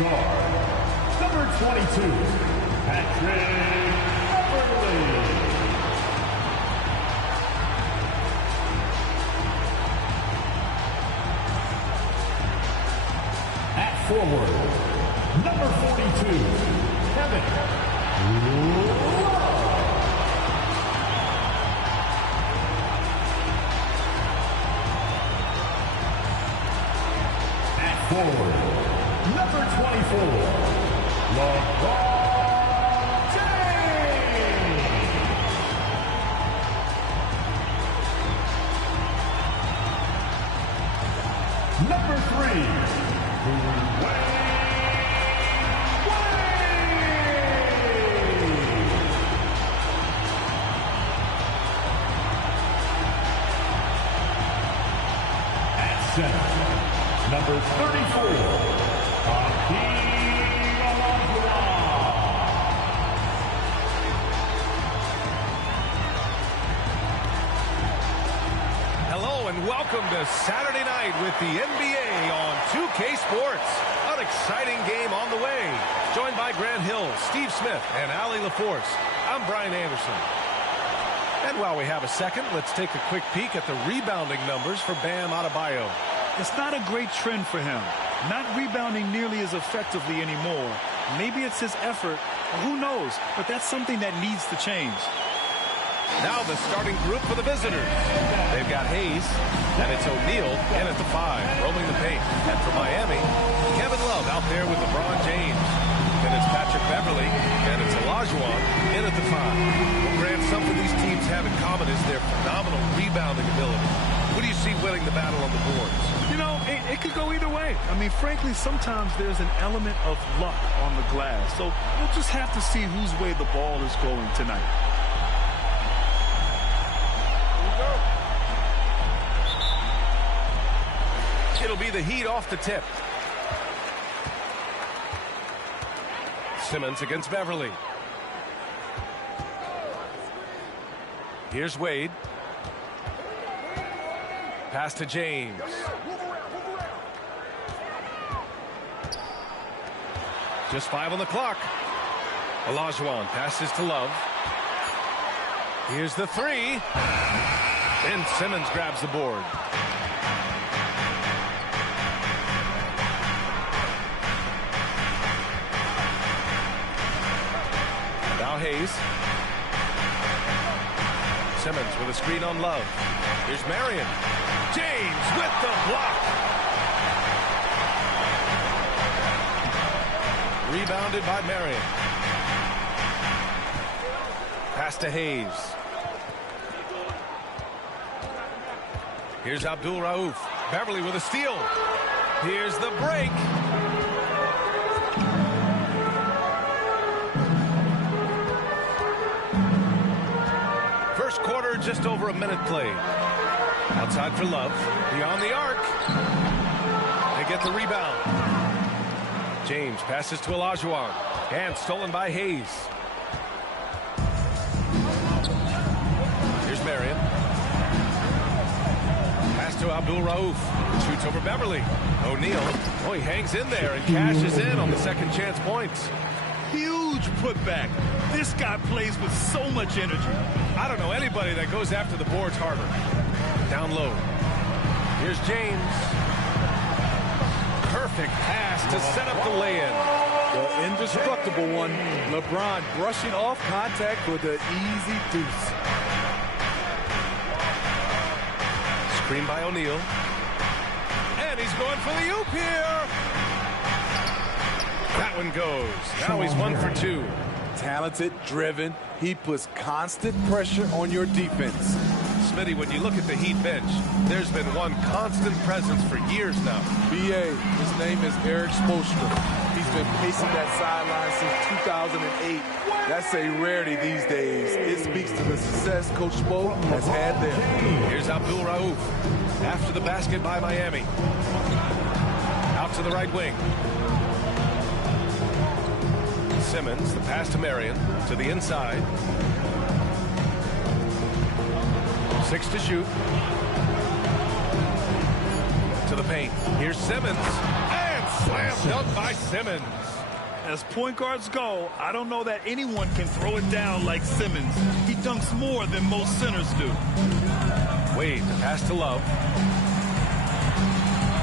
Guard, number 22, Patrick Beverley. At forward, number 42, Kevin Love. At forward, number 24, LeBron James. Number 3, Dwyane Wade. At center, number 34, Hakeem Olajuwon. Hello and welcome to Saturday night with the NBA on 2K Sports. An exciting game on the way. Joined by Grant Hill, Steve Smith, and Ali LaForce. I'm Brian Anderson. And while we have a second, let's take a quick peek at the rebounding numbers for Bam Adebayo. It's not a great trend for him. Not rebounding nearly as effectively anymore. Maybe it's his effort, or who knows, but that's something that needs to change. Now the starting group for the visitors. They've got Hayes, and it's O'Neal in at the 5, roaming the paint. And for Miami, Kevin Love out there with LeBron James. Then it's Patrick Beverley, and it's Olajuwon in at the 5. Well, Grant, something these teams have in common is their phenomenal rebounding ability. Who do you see winning the battle on the boards? You know, it could go either way. I mean, frankly, sometimes there's an element of luck on the glass. So we'll just have to see whose way the ball is going tonight. It'll be the Heat off the tip. Simmons against Beverley. Here's Wade. Pass to James. Just 5 on the clock. Olajuwon passes to Love. Here's the 3. Ben Simmons grabs the board. Now Hayes. Simmons with a screen on Love. Here's Marion. James with the block. Rebounded by Marion. Pass to Hayes. Here's Abdul-Rauf. Beverley with a steal. Here's the break. First quarter, just over a minute played. Outside for Love. Beyond the arc. They get the rebound. James passes to Olajuwon. And stolen by Hayes. Here's Marion. Pass to Abdul-Rauf. Shoots over Beverley. O'Neal. Oh, he hangs in there and cashes in on the second chance points. Huge putback. This guy plays with so much energy. I don't know anybody that goes after the boards harder. Down low. Here's James. Perfect pass to set up the lay-in. The indestructible one. LeBron brushing off contact for the easy deuce. Screen by O'Neal. And he's going for the oop here. That one goes. Now he's 1 for 2. Talented, driven. He puts constant pressure on your defense. Smitty, when you look at the Heat bench, there's been one constant presence for years now. B.A., his name is Eric Spoelstra. He's been pacing that sideline since 2008. That's a rarity these days. It speaks to the success Coach Spo has had there. Here's Abdul-Rauf. After the basket by Miami. Out to the right wing. Simmons, the pass to Marion, to the inside. 6 to shoot. To the paint. Here's Simmons. And slam dunk by Simmons. As point guards go, I don't know that anyone can throw it down like Simmons. He dunks more than most centers do. Wade, the pass to Love.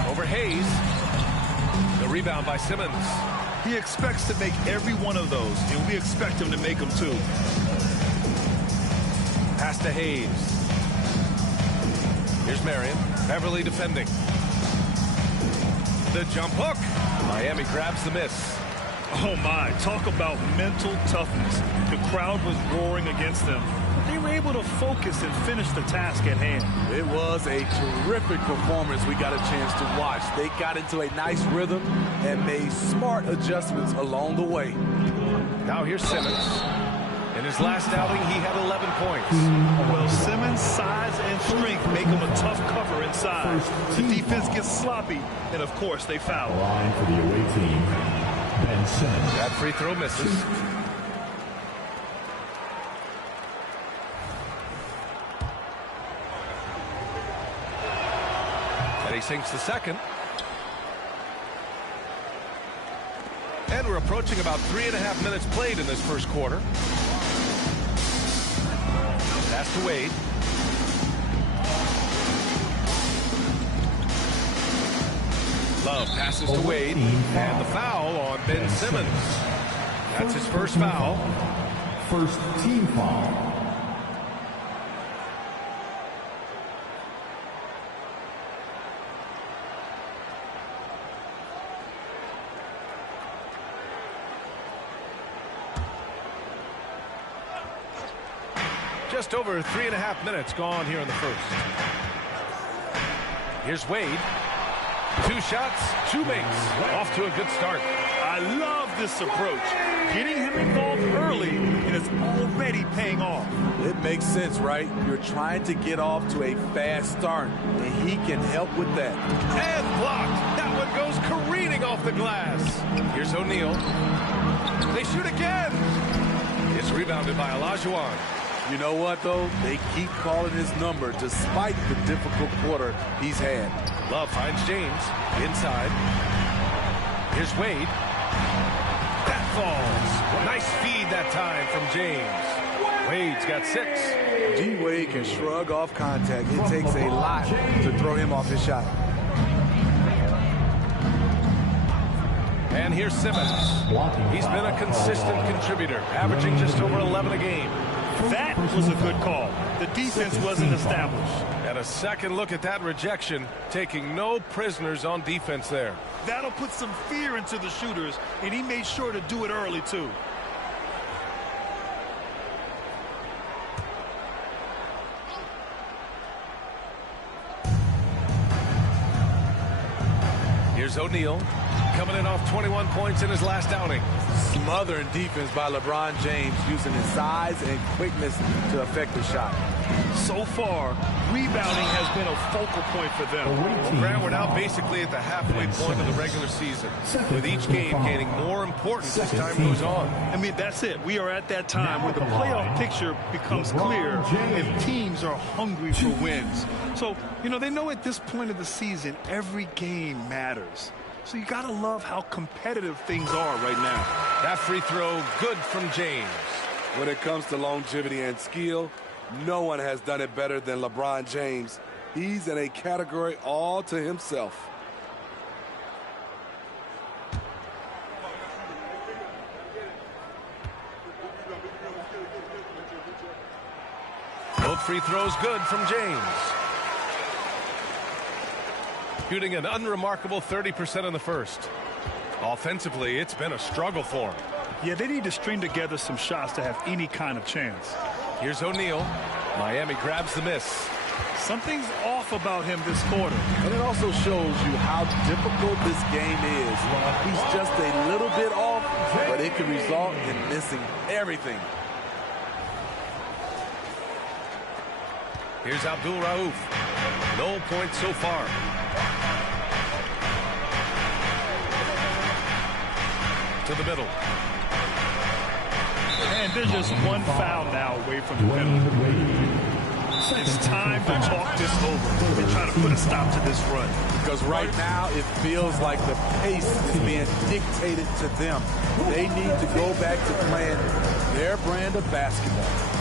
Over Hayes. The rebound by Simmons. He expects to make every one of those, and we expect him to make them too. Pass to Hayes. Here's Marion. Beverley defending. The jump hook. Miami grabs the miss. Oh my, talk about mental toughness. The crowd was roaring against them, but they were able to focus and finish the task at hand. It was a terrific performance we got a chance to watch. They got into a nice rhythm and made smart adjustments along the way. Now here's Simmons. In his last outing, he had 11 points. Well, Simmons' size and strength make him a tough cover inside. The defense gets sloppy, and of course they foul. Line for the away team, Ben Simmons. That free throw misses. And he sinks the second. And we're approaching about 3.5 minutes played in this first quarter. Pass to Wade. Love passes to Wade. And the foul on Ben Simmons. That's his first foul. First team foul. Just over 3.5 minutes gone here in the first. Here's Wade. 2 shots, 2 makes. Off to a good start. I love this approach. Getting him involved early, and it's already paying off. It makes sense, right? You're trying to get off to a fast start, and he can help with that. And blocked. That one goes careening off the glass. Here's O'Neal. They shoot again. It's rebounded by Olajuwon. You know what, though? They keep calling his number despite the difficult quarter he's had. Love finds James inside. Here's Wade. That falls. Nice feed that time from James. Wade's got 6. D-Wade can shrug off contact. It takes a lot to throw him off his shot. And here's Simmons. He's been a consistent contributor, averaging just over 11 a game. That was a good call. The defense wasn't established. And a second look at that rejection, taking no prisoners on defense there. That'll put some fear into the shooters, and he made sure to do it early, too. Here's O'Neal, coming in off 21 points in his last outing. Smothering defense by LeBron James, using his size and quickness to affect the shot. So far, rebounding has been a focal point for them. Well, Grant, we're now basically at the halfway point of the regular season, with each game gaining more importance as time goes on. I mean, that's it. We are at that time where the playoff picture becomes clear and teams are hungry for wins. So, you know, they know at this point of the season, every game matters. So you got to love how competitive things are right now. That free throw, good from James. When it comes to longevity and skill, no one has done it better than LeBron James. He's in a category all to himself. Both free throws good from James. Shooting an unremarkable 30% in the first. Offensively, it's been a struggle for him. Yeah, they need to string together some shots to have any kind of chance. Here's O'Neal. Miami grabs the miss. Something's off about him this quarter. And it also shows you how difficult this game is. He's just a little bit off, but it can result in missing everything. Here's Abdul-Rauf. No points so far. To the middle. And there's just one foul now away from the penalty. It's time to talk this over and try to put a stop to this run. Because right now it feels like the pace is being dictated to them. They need to go back to playing their brand of basketball.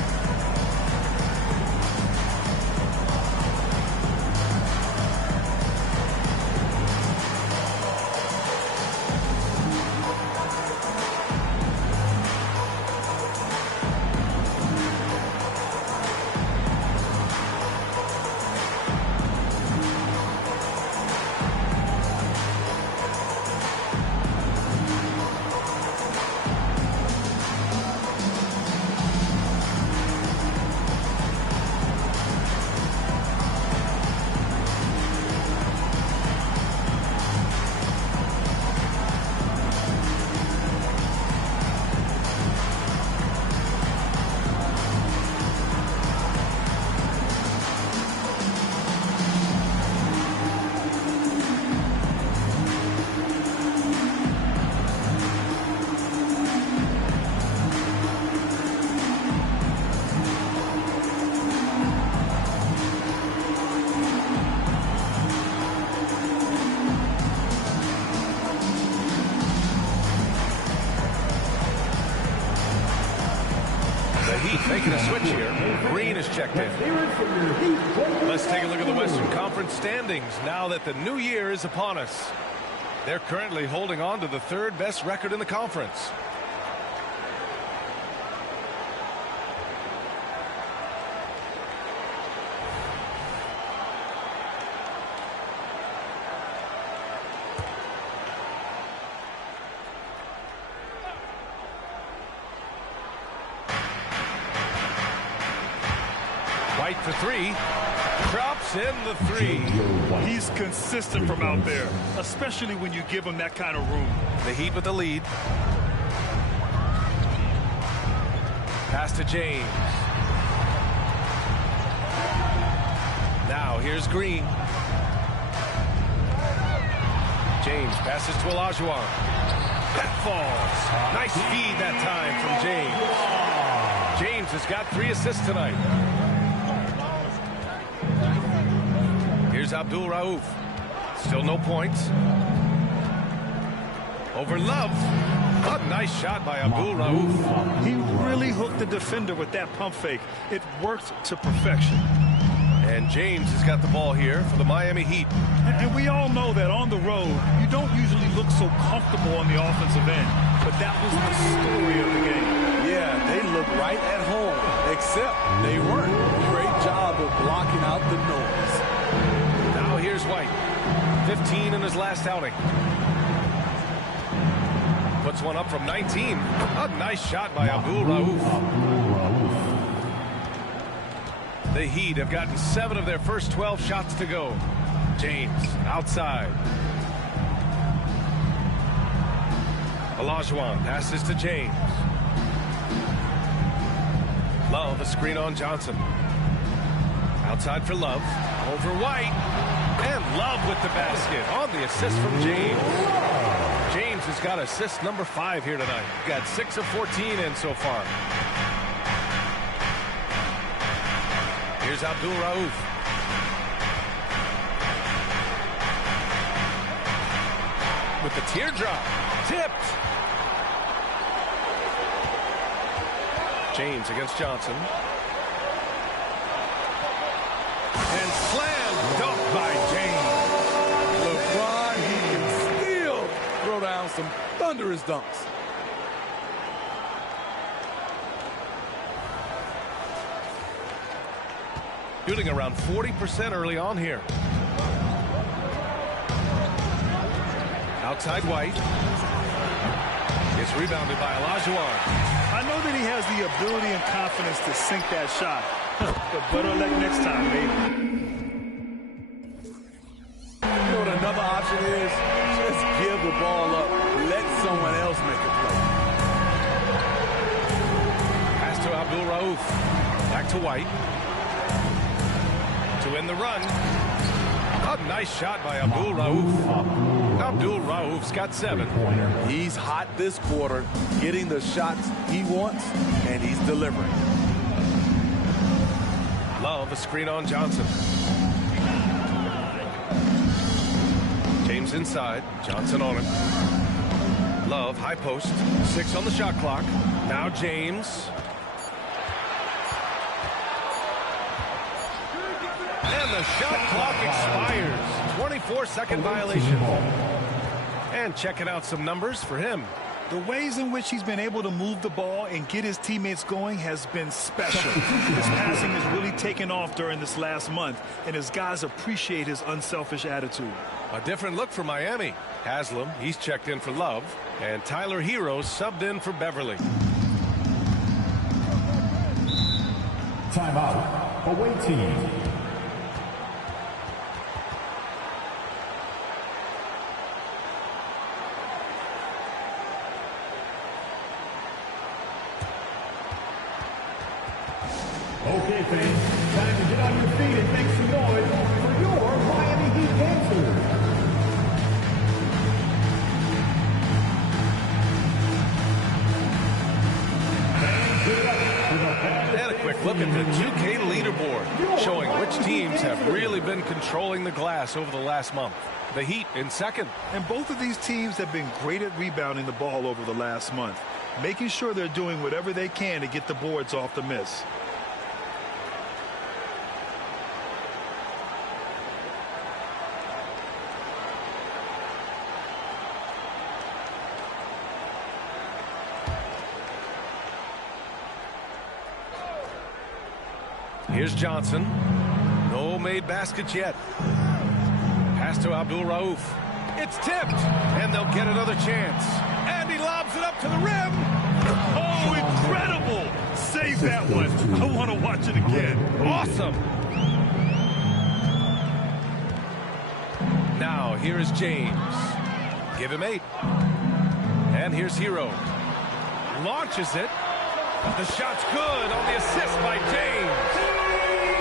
Making a switch here. Green is checked in. Let's take a look at the Western Conference standings now that the new year is upon us. They're currently holding on to the third best record in the conference. White for three. Drops in the three. He's consistent from out there, especially when you give him that kind of room. The Heat with the lead. Pass to James. Now here's Green. James passes to Olajuwon. That falls. Nice feed that time from James. James has got 3 assists tonight. Here's Abdul-Rauf. Still no points. Over Love. A nice shot by Abdul-Rauf. He really hooked the defender with that pump fake. It worked to perfection. And James has got the ball here for the Miami Heat. And we all know that on the road, you don't usually look so comfortable on the offensive end. But that was the story of the game. Yeah, they look right at home, except they weren't. Great job of blocking out the noise. Now here's White. 15 in his last outing. Puts one up from 19. A nice shot by Abdul-Rauf. The Heat have gotten 7 of their first 12 shots to go. James outside. Olajuwon passes to James. Love, a screen on Johnson. Outside for Love. Over White. And Love with the basket on the assist from James. James has got assist number 5 here tonight. Got 6 of 14 in so far. Here's Abdul-Rauf. With the teardrop. Tipped. James against Johnson. And slam dunk by James. LeBron, he can still throw down some thunderous dunks. Shooting around 40% early on here. Outside White. It's rebounded by Olajuwon. I know that he has the ability and confidence to sink that shot. But better luck next time, baby. You know what another option is? Just give the ball up. Let someone else make a play. Pass to Abdul-Rauf. Back to White. To win the run. A nice shot by Abdul-Rauf. Abdul-Rauf's got 7. He's hot this quarter, getting the shots he wants, and he's delivering. Love Love a screen on Johnson. James inside. Johnson on him. Love, high post. 6 on the shot clock. Now James. And the shot clock expires. 24-second violation. And checking out some numbers for him. The ways in which he's been able to move the ball and get his teammates going has been special. His passing has really taken off during this last month, and his guys appreciate his unselfish attitude. A different look for Miami. Haslam, he's checked in for Love, and Tyler Hero subbed in for Beverley. Timeout. Away team. Okay, fans, time to get on your feet and make some noise for your Miami Heat dancers. And a quick look at the 2K leaderboard, showing which teams have really been controlling the glass over the last month. The Heat in second. And both of these teams have been great at rebounding the ball over the last month, making sure they're doing whatever they can to get the boards off the miss. Here's Johnson. No made baskets yet. Pass to Abdul-Rauf. It's tipped, and they'll get another chance. And he lobs it up to the rim. Oh, incredible! Save that one. I want to watch it again. Awesome. Now, here is James. Give him 8. And here's Hero. Launches it. The shot's good on the assist by James.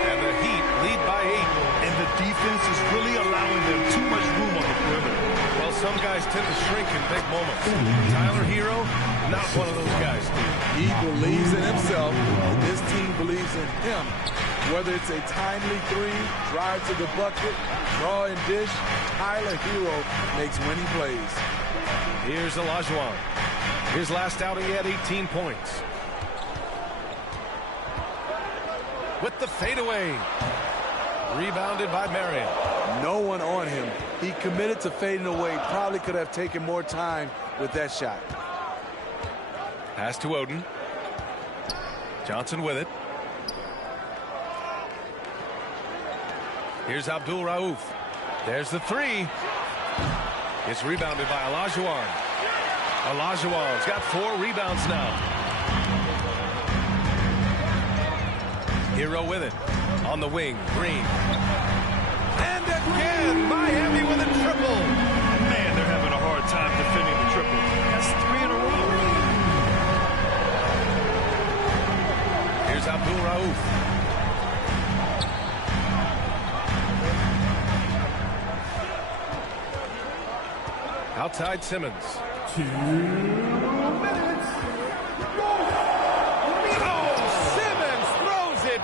And the Heat lead by 8. And the defense is really allowing them too much room on the perimeter. Well, some guys tend to shrink in big moments. Tyler Hero, not one of those guys. He believes in himself, and this team believes in him. Whether it's a timely 3, drive to the bucket, draw and dish, Tyler Hero makes winning plays. Here's Olajuwon. His last outing, he had 18 points. With the fadeaway. Rebounded by Marion. No one on him. He committed to fading away. Probably could have taken more time with that shot. Pass to Oden. Johnson with it. Here's Abdul-Rauf. There's the 3. It's rebounded by Olajuwon. Olajuwon's got 4 rebounds now. Hero with it. On the wing, Green. And again, Miami with a triple. Man, they're having a hard time defending the triple. That's 3 in a row. Here's Abdul-Rauf. Outside Simmons. 2 minutes.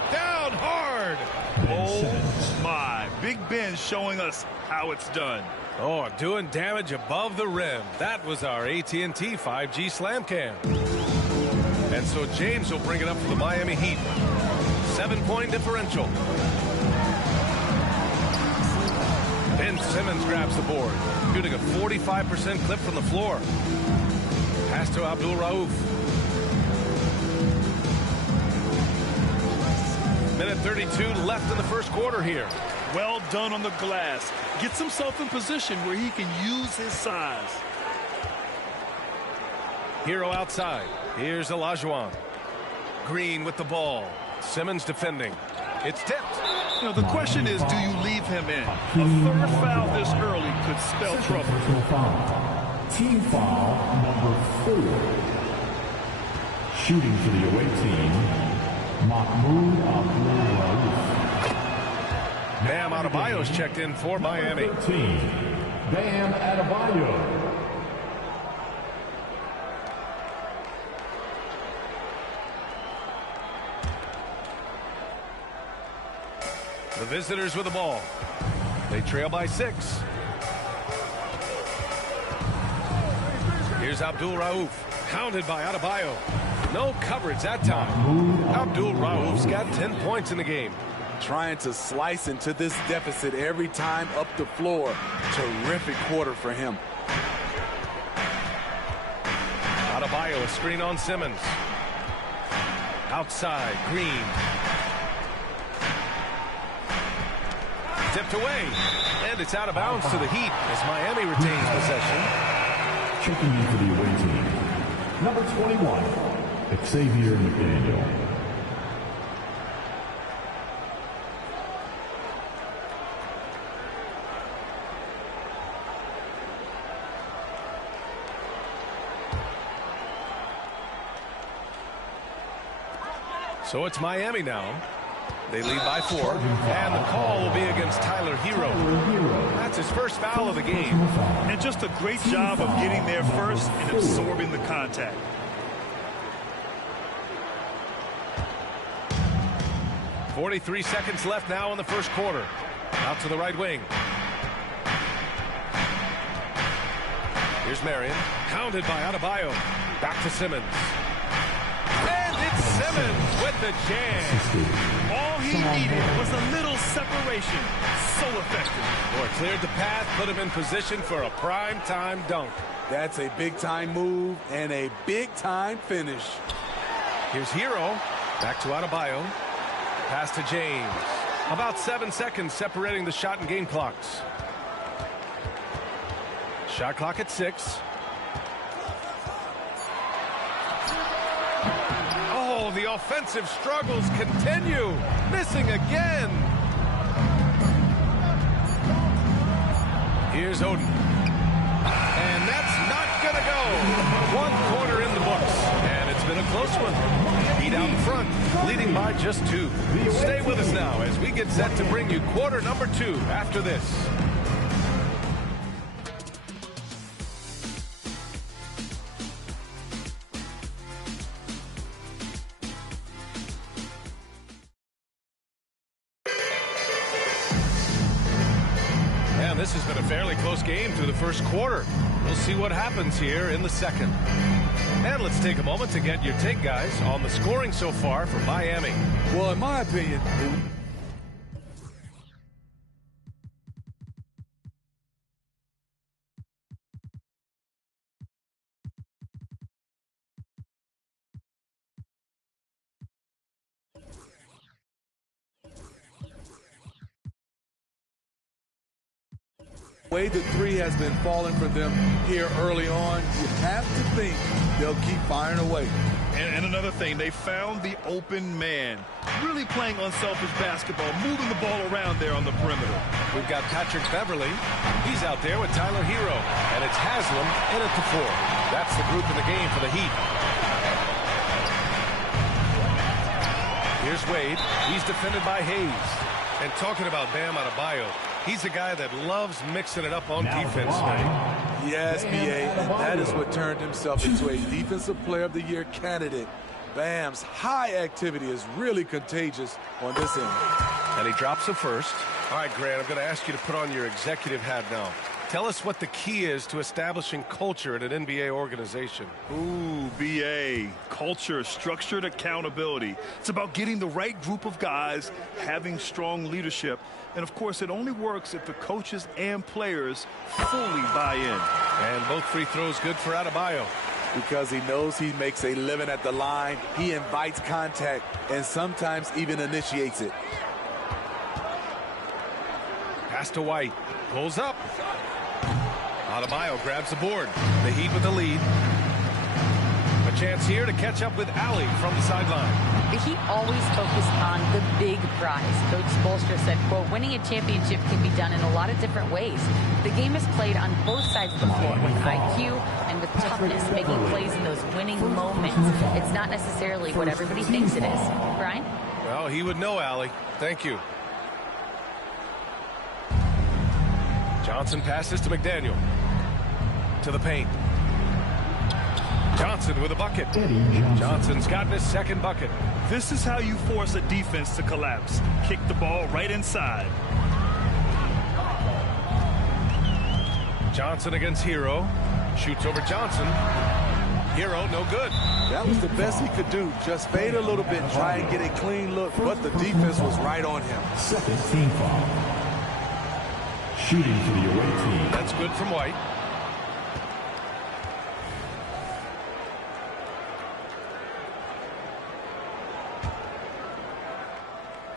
Down hard. Oh my, Big Ben showing us how it's done. Oh, doing damage above the rim. That was our AT&T 5G slam cam. And so James will bring it up for the Miami Heat. 7-point differential. Ben Simmons grabs the board, shooting a 45% clip from the floor. Pass to Abdul-Rauf. Minute 32 left in the first quarter here. Well done on the glass. Gets himself in position where he can use his size. Hero outside. Here's Olajuwon. Green with the ball. Simmons defending. It's tipped. You know, the question is, do you leave him in? A third foul this early could spell trouble. Team foul number 4. Shooting for the away team, Mahmoud Abdul-Rauf. Bam Adebayo's checked in for Miami. 13, Bam Adebayo. The visitors with the ball. They trail by 6. Here's Abdul-Rauf, hounded by Adebayo. No coverage that time. Abdul-Rauf's got 10 points in the game. Trying to slice into this deficit every time up the floor. Terrific quarter for him. Adebayo, a screen on Simmons. Outside, Green. Tipped away. And it's out of bounds to the Heat as Miami retains possession. Checking in for the away team, number 21, Xavier McDaniel. So it's Miami now. They lead by 4, and the call will be against Tyler Hero. That's his first foul of the game. And just a great job of getting there first and absorbing the contact. .43 seconds left now in the first quarter. Out to the right wing. Here's Marion, hounded by Adebayo. Back to Simmons. And it's Simmons with the jam. All he needed was a little separation. So effective. Boy, cleared the path, put him in position for a prime-time dunk. That's a big-time move and a big-time finish. Here's Hero. Back to Adebayo. Pass to James. About 7 seconds separating the shot and game clocks. Shot clock at 6. Oh, the offensive struggles continue. Missing again. Here's Oden. And that's not going to go. 1 quarter in the books. And it's been a close one. Heat out in front, leading by just 2. Stay with us now as we get set to bring you quarter number 2 after this. This has been a fairly close game through the first quarter. We'll see what happens here in the second. And let's take a moment to get your take, guys, on the scoring so far for Miami. Well, in my opinion, the way the 3 has been falling for them here early on, you have to think they'll keep firing away. And another thing, they found the open man. Really playing unselfish basketball, moving the ball around there on the perimeter. We've got Patrick Beverley. He's out there with Tyler Hero. And it's Haslam in at the 4. That's the group in the game for the Heat. Here's Wade. He's defended by Hayes. And talking about Bam Adebayo, he's a guy that loves mixing it up on defense. Yes, B.A., and that is what turned himself into a Defensive Player of the Year candidate. Bam's high activity is really contagious on this end. And he drops the first. All right, Grant, I'm going to ask you to put on your executive hat now. Tell us what the key is to establishing culture at an NBA organization. Ooh, BA. Culture, structured accountability. It's about getting the right group of guys, having strong leadership. And, of course, it only works if the coaches and players fully buy in. And both free throws good for Adebayo. Because he knows he makes a living at the line. He invites contact and sometimes even initiates it. Pass to White. Pulls up. Adebayo grabs the board. The Heat with the lead. A chance here to catch up with Ali from the sideline. The Heat always focus on the big prize. Coach Spoelstra said, quote, winning a championship can be done in a lot of different ways. The game is played on both sides of the floor with IQ and with toughness, making plays in those winning moments. It's not necessarily what everybody thinks it is. Brian? Well, he would know, Ali. Thank you. Johnson passes to McDaniel. To the paint. Johnson with a bucket. Johnson's gotten his second bucket. This is how you force a defense to collapse. Kick the ball right inside. Johnson against Hero. Shoots over Johnson. Hero, no good. That was the best he could do. Just fade a little bit, try and get a clean look, but the defense was right on him. Second team foul. Shooting for the away team. That's good from White.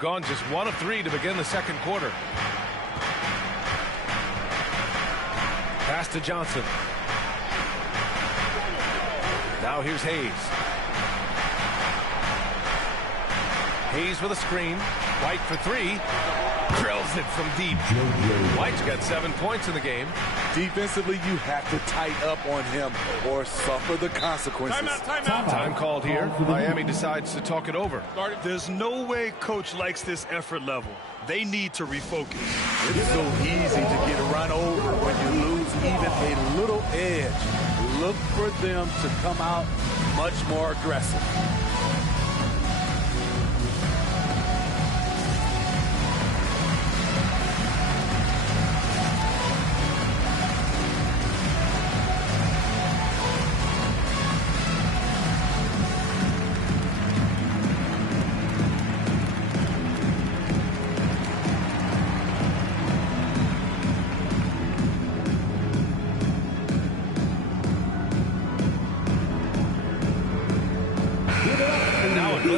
Gone just 1 of 3 to begin the second quarter. Pass to Johnson. Now here's Hayes. Hayes with a screen. White for 3. Drills it from deep. White's got 7 points in the game. Defensively, you have to tighten up on him or suffer the consequences. Timeout. Time called here. Miami decides to talk it over. There's no way coach likes this effort level. They need to refocus. It's so easy to get run over when you lose even a little edge. Look for them to come out much more aggressive.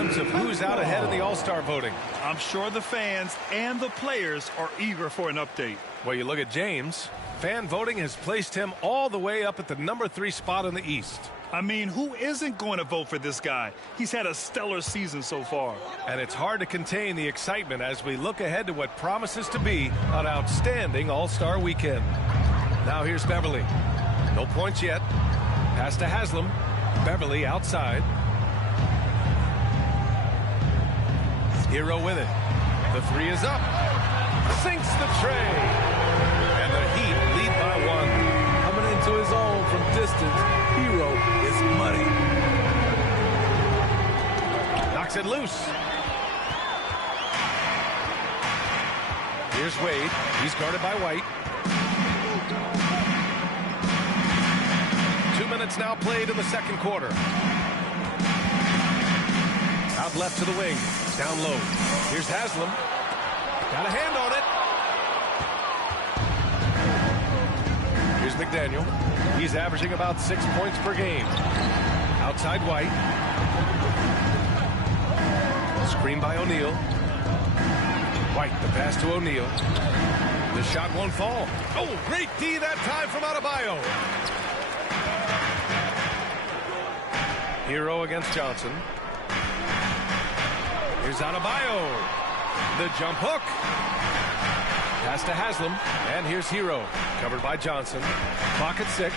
Of who's out ahead in the All-Star voting. I'm sure the fans and the players are eager for an update. Well, you look at James. Fan voting has placed him all the way up at the number 3 spot in the East. I mean, who isn't going to vote for this guy? He's had a stellar season so far. And it's hard to contain the excitement as we look ahead to what promises to be an outstanding All-Star weekend. Now here's Beverley. No points yet. Pass to Haslam. Beverley outside. Hero with it. The 3 is up. Sinks the tray. And the Heat lead by 1. Coming into his own from distance, Hero is money. Knocks it loose. Here's Wade. He's guarded by White. 2 minutes now played in the second quarter. Out left to the wing. Down low. Here's Haslam. Got a hand on it. Here's McDaniel. He's averaging about 6 points per game. Outside White. Screen by O'Neal. White, the pass to O'Neal. The shot won't fall. Oh, great D that time from Adebayo. Hero against Johnson. Here's Adebayo. The jump hook. Pass to Haslam. And here's Hero. Covered by Johnson. Clock at 6.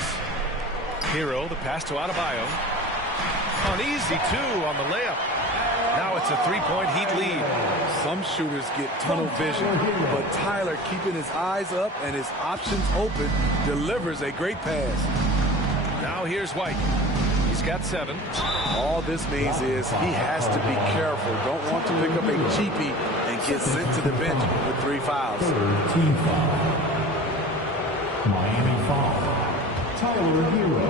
Hero, the pass to Adebayo. An easy 2 on the layup. Now it's a 3-point Heat lead. Some shooters get tunnel vision, but Tyler, keeping his eyes up and his options open, delivers a great pass. Now here's White. He's got 7. All this means is he has to be careful. Don't want to pick up a cheapie and get sent to the bench with 3 fouls. Third team foul. Miami foul. Tyler Hero.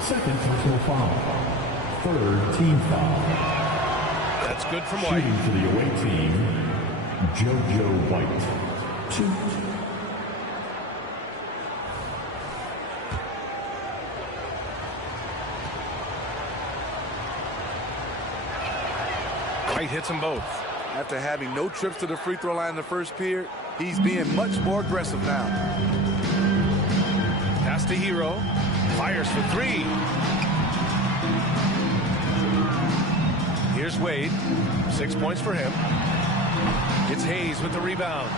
Second personal foul. Third team foul. That's good from White. Shooting for the away team, JoJo White. 2. White hits them both. After having no trips to the free throw line in the first period, he's being much more aggressive now. Pass to Hero. Fires for 3. Here's Wade. 6 points for him. It's Hayes with the rebound.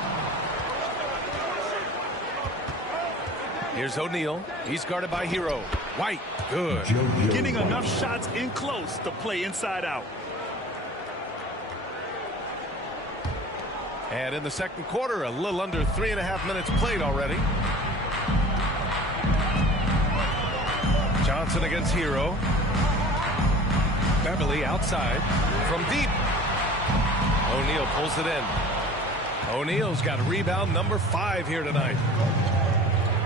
Here's O'Neal. He's guarded by Hero. White. Good. Getting enough shots in close to play inside out. And in the second quarter, a little under 3.5 minutes played already. Johnson against Hero. Beverley outside from deep. O'Neal pulls it in. O'Neal's got rebound number 5 here tonight.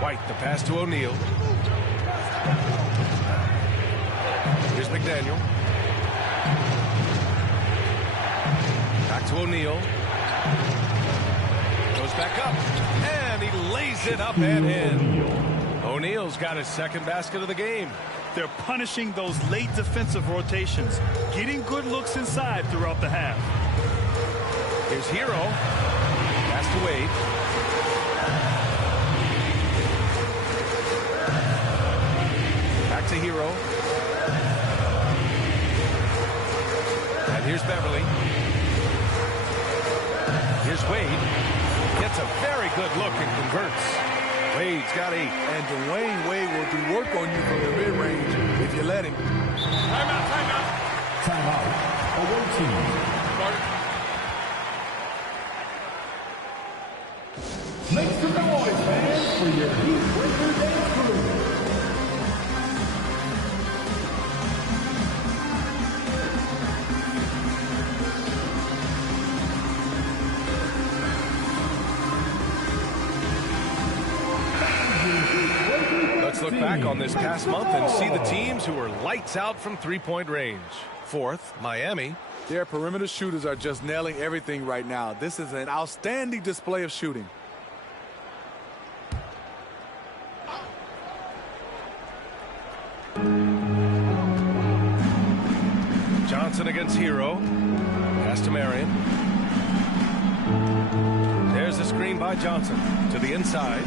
White, the pass to O'Neal. Here's McDaniel. Back to O'Neal. Goes back up. And he lays it up and in. O'Neal's got his second basket of the game. They're punishing those late defensive rotations, getting good looks inside throughout the half. Here's Hero. Pass to Wade. Back to Hero. And here's Beverley. Here's Wade. Gets a very good look and converts. Wade's got 8. And Dwyane Wade will do work on you from the mid-range if you let him. Timeout. Away team. Make some noise, fans, for your Heat Breaker dance crew. Let's look back on this past month and see the teams who were lights out from three-point range. 4th, Miami. Their perimeter shooters are just nailing everything right now. This is an outstanding display of shooting. Johnson against Hero. Pass to Marion. There's a screen by Johnson to the inside.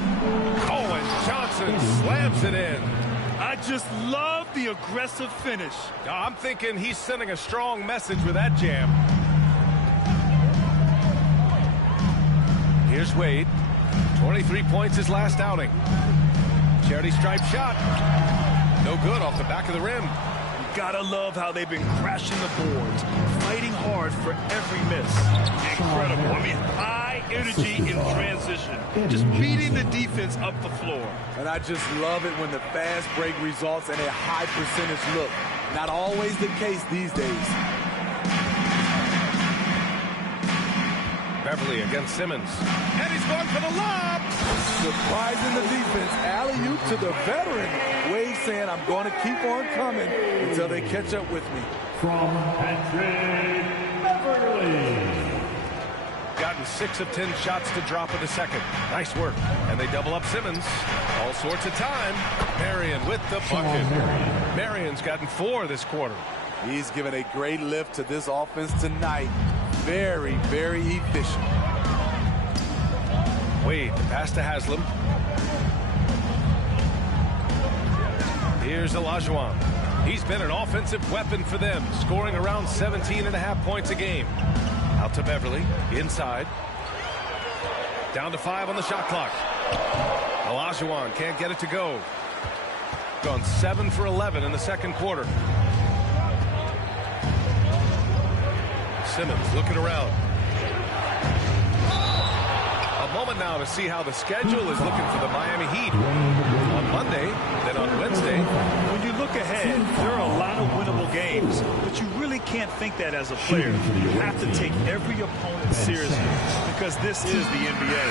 Oh, and Johnson slams it in. I just love the aggressive finish. I'm thinking he's sending a strong message with that jam. Here's Wade. 23 points his last outing. Charity stripe shot. No good off the back of the rim. Gotta love how they've been crashing the boards, fighting hard for every miss. Incredible. I mean, high energy in transition, just beating the defense up the floor. And I just love it when the fast break results in a high percentage look. Not always the case these days. Beverley against Simmons. And he's going for the lob. Surprising the defense. Alley-oop to the veteran. Wade saying, I'm going to keep on coming until they catch up with me. From Patrick Beverley. Gotten 6 of 10 shots to drop in the second. Nice work. And they double up Simmons. All sorts of time. Marion with the bucket. Marion's gotten 4 this quarter. He's given a great lift to this offense tonight. Very, very efficient. Wade, pass to Haslam. Here's Olajuwon. He's been an offensive weapon for them, scoring around 17.5 points a game. Out to Beverley, inside. Down to 5 on the shot clock. Olajuwon can't get it to go. Gone 7 for 11 in the second quarter. Simmons looking around. A moment now to see how the schedule is looking for the Miami Heat. On Monday, then on Wednesday. When you look ahead, there are a lot of winnable games, but you really can't think that as a player. You have to take every opponent seriously because this is the NBA.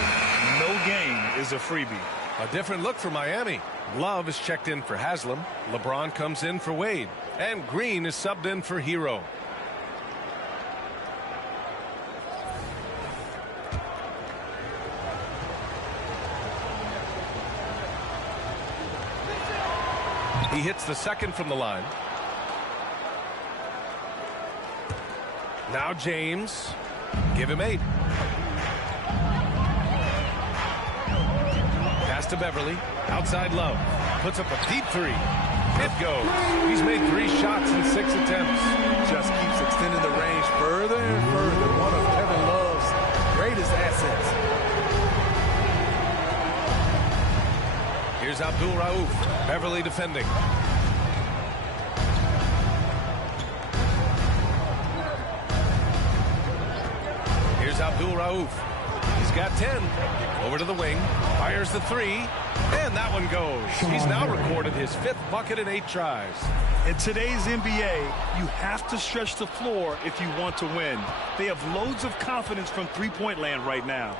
No game is a freebie. A different look for Miami. Love is checked in for Haslam. LeBron comes in for Wade. And Green is subbed in for Hero. He hits the second from the line. Now James. Give him 8. Pass to Beverley. Outside Love. Puts up a deep 3. It goes. He's made 3 shots in 6 attempts. Just keeps extending the range further and further. One of Kevin Love's greatest assets. Here's Abdul-Rauf. Beverley defending. Here's Abdul-Rauf. He's got 10. Over to the wing. Fires the 3. And that one goes. He's now recorded his 5th bucket in 8 tries. In today's NBA, you have to stretch the floor if you want to win. They have loads of confidence from three-point land right now.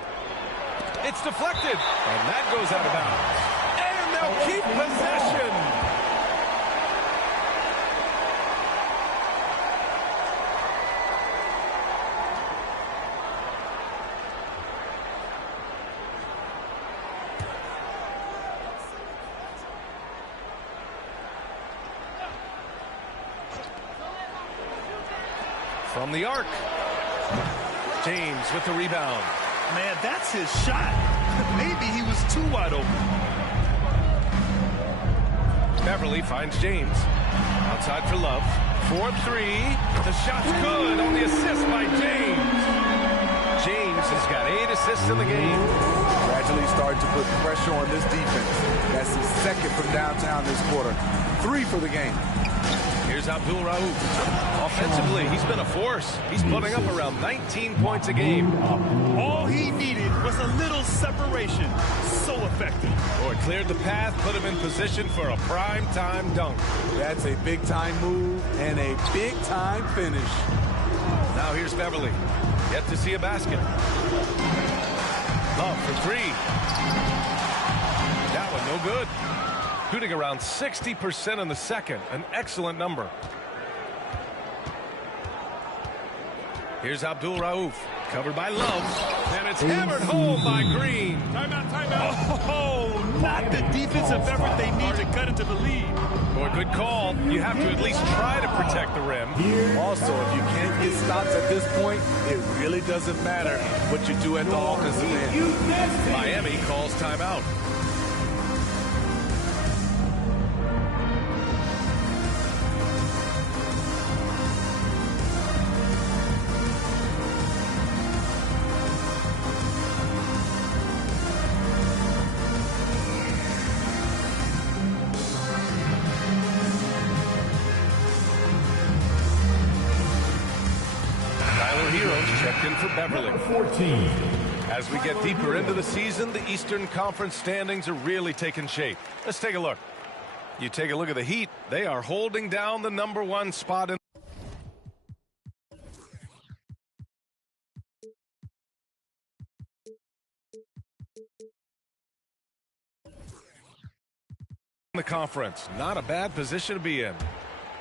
It's deflected, and that goes out of bounds. And they'll keep possession. From the arc. James with the rebound. Man, that's his shot. Maybe he was too wide open. Beverley finds James. Outside for Love. 4-3. The shot's good on the assist by James. James has got 8 assists in the game. Gradually starting to put pressure on this defense. That's his 2nd from downtown this quarter. 3 for the game. Here's Abdul-Rauf. Offensively, he's been a force. He's putting up around 19 points a game. All he needed was a little separation. So effective. Boy, cleared the path, put him in position for a prime-time dunk. That's a big-time move and a big-time finish. Now here's Beverley. Yet to see a basket. Love for 3. That one no good. Shooting around 60% in the second. An excellent number. Here's Abdul-Rauf. Covered by Love. And it's hammered home by Green. Timeout, timeout. Oh, not the defensive effort they need to cut into the lead. Boy, good call. You have to at least try to protect the rim. Also, if you can't get stops at this point, it really doesn't matter what you do at the offensive end. Miami calls timeout. For Beverley. 14. As we get deeper into the season, the Eastern Conference standings are really taking shape. Let's take a look. You take a look at the Heat. They are holding down the #1 spot in the conference. Not a bad position to be in.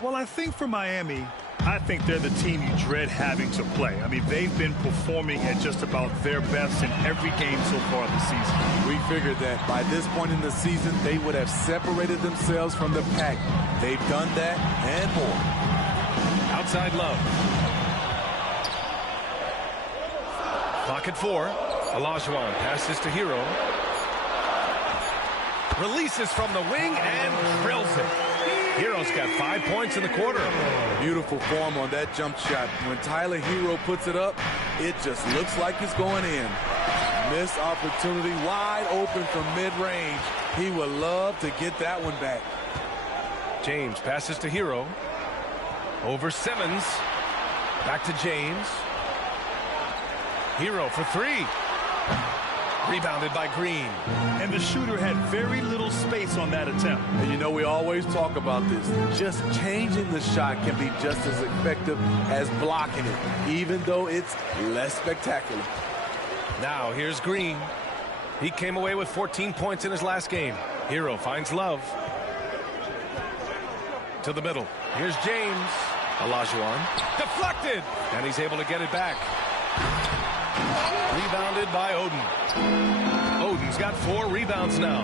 Well, I think for Miami, I think they're the team you dread having to play. I mean, they've been performing at just about their best in every game so far this season. We figured that by this point in the season, they would have separated themselves from the pack. They've done that and more. Outside Love. Clock at 4. Olajuwon passes to Hero. Releases from the wing and drills it. Hero's got 5 points in the quarter. Beautiful form on that jump shot. When Tyler Hero puts it up, it just looks like it's going in. Missed opportunity, wide open from mid-range. He would love to get that one back. James passes to Hero. Over Simmons. Back to James. Hero for 3. Rebounded by Green. And the shooter had very little space on that attempt. And you know, we always talk about this. Just changing the shot can be just as effective as blocking it, even though it's less spectacular. Now here's Green. He came away with 14 points in his last game. Hero finds Love. To the middle. Here's James. Olajuwon. Deflected. And he's able to get it back. Rebounded by Oden. Oden's got 4 rebounds now.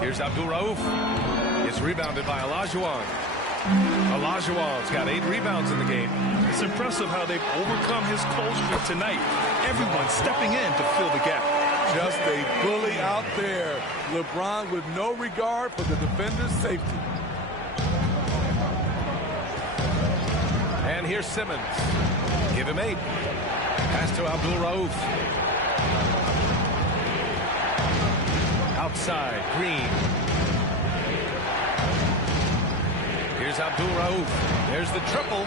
Here's Abdul-Rauf. It's rebounded by Olajuwon. Olajuwon's got 8 rebounds in the game. It's impressive how they've overcome his cold streak tonight. Everyone stepping in to fill the gap. Just a bully out there. LeBron with no regard for the defender's safety. And here's Simmons. Give him 8. Pass to Abdul-Rauf. Outside, Green. Here's Abdul-Rauf. There's the triple.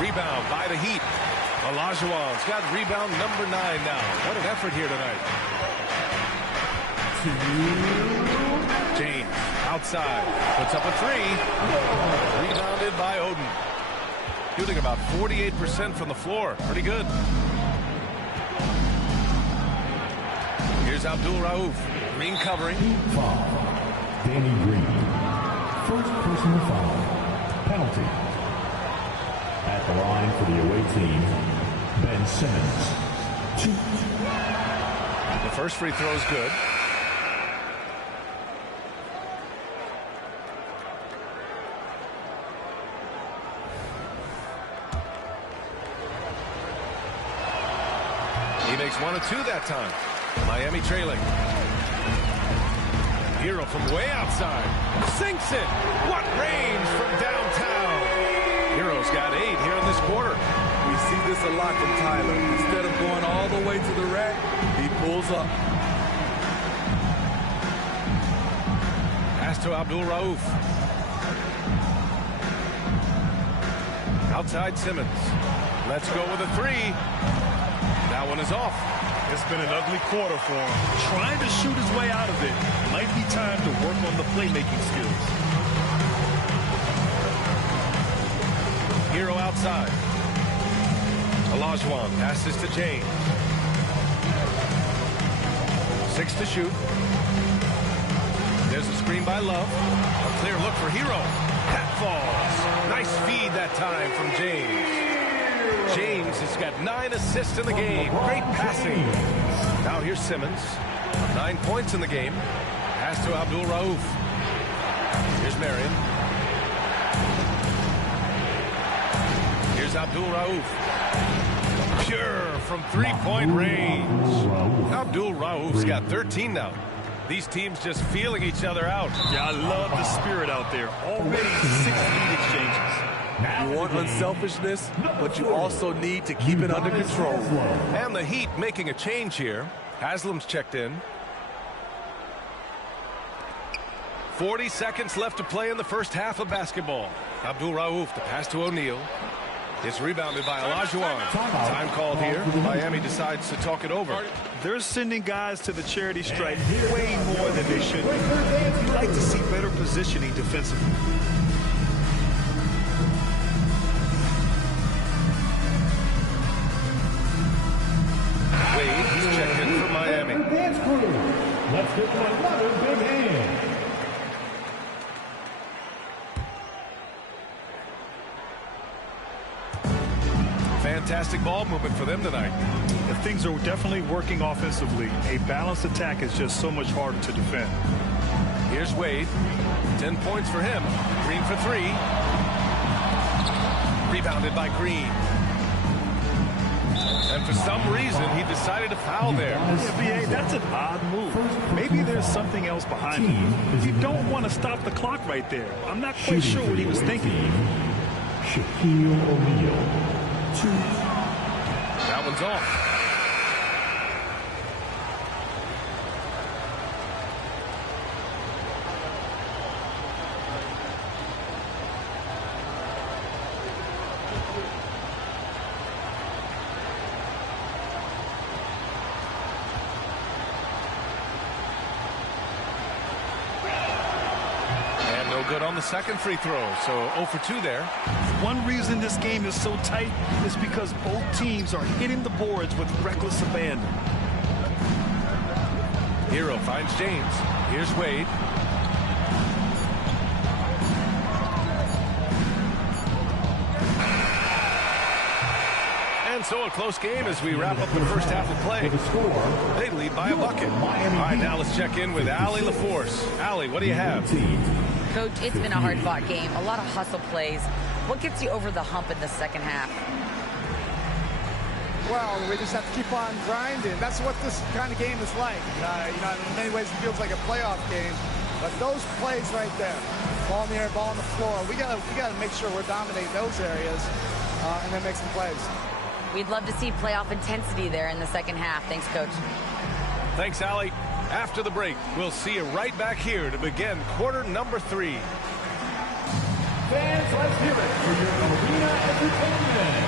Rebound by the Heat. Olajuwon's got rebound number 9 now. What an effort here tonight. James outside, puts up a three. Rebounded by Oden. Shooting about 48% from the floor. Pretty good. Here's Abdul-Rauf. Green covering. Foul. Danny Green. First personal foul. Penalty. At the line for the away team, Ben Simmons. 2. The first free throw is good. He makes 1 of 2 that time. Miami trailing. Hero from way outside. Sinks it. What range from downtown. Hero's got 8 here in this quarter. We see this a lot from Tyler. Instead of going all the way to the rack, he pulls up. Pass to Abdul-Rauf. Outside Simmons. Let's go with a 3. That one is off. It's been an ugly quarter for him. Trying to shoot his way out of it. Might be time to work on the playmaking skills. Hero outside. Olajuwon passes to James. 6 to shoot. There's a screen by Love. A clear look for Hero. That falls. Nice feed that time from James. James has got 9 assists in the game. Great passing. Now here's Simmons. 9 points in the game. Pass to Abdul-Rauf. Here's Marion. Here's Abdul-Rauf. Pure from three-point range. Abdul-Rauf's got 13 now. These teams just feeling each other out. Yeah, I love the spirit out there. Already 6 lead exchanges. You want unselfishness, but you also need to keep it under control. And the Heat making a change here. Haslam's checked in. 40 seconds left to play in the first half of basketball. Abdul-Rauf, the pass to O'Neal. It's rebounded by Olajuwon. Time called here. Miami decides to talk it over. They're sending guys to the charity stripe way more than they should. You'd like to see better positioning defensively. Wade, he's checked in for Miami. Dance crew. Let's get another big hand. Fantastic ball movement for them tonight. If things are definitely working offensively, a balanced attack is just so much harder to defend. Here's Wade. 10 points for him. Green for 3. Rebounded by Green. And for some reason, he decided to foul there. Yeah, B.A., that's an odd move. Maybe there's something else behind it. You don't want to stop the clock right there. I'm not quite sure what he was thinking. Shaquille O'Neal. 2. That one's off. Good on the second free throw, so 0 for 2 there. One reason this game is so tight is because both teams are hitting the boards with reckless abandon. Hero finds James. Here's Wade. And so a close game as we wrap up the first half of play. They lead by a bucket. All right, now let's check in with Allie LaForce. Allie, what do you have? Coach, it's been a hard-fought game. A lot of hustle plays. What gets you over the hump in the second half? Well, we just have to keep on grinding. That's what this kind of game is like. You know, in many ways it feels like a playoff game. But those plays right there, ball in the air, ball on the floor, we gotta make sure we're dominating those areas and then make some plays. We'd love to see playoff intensity there in the second half. Thanks, Coach. Thanks, Allie. After the break, we'll see you right back here to begin quarter number 3. Fans, let's hear it for your arena entertainment.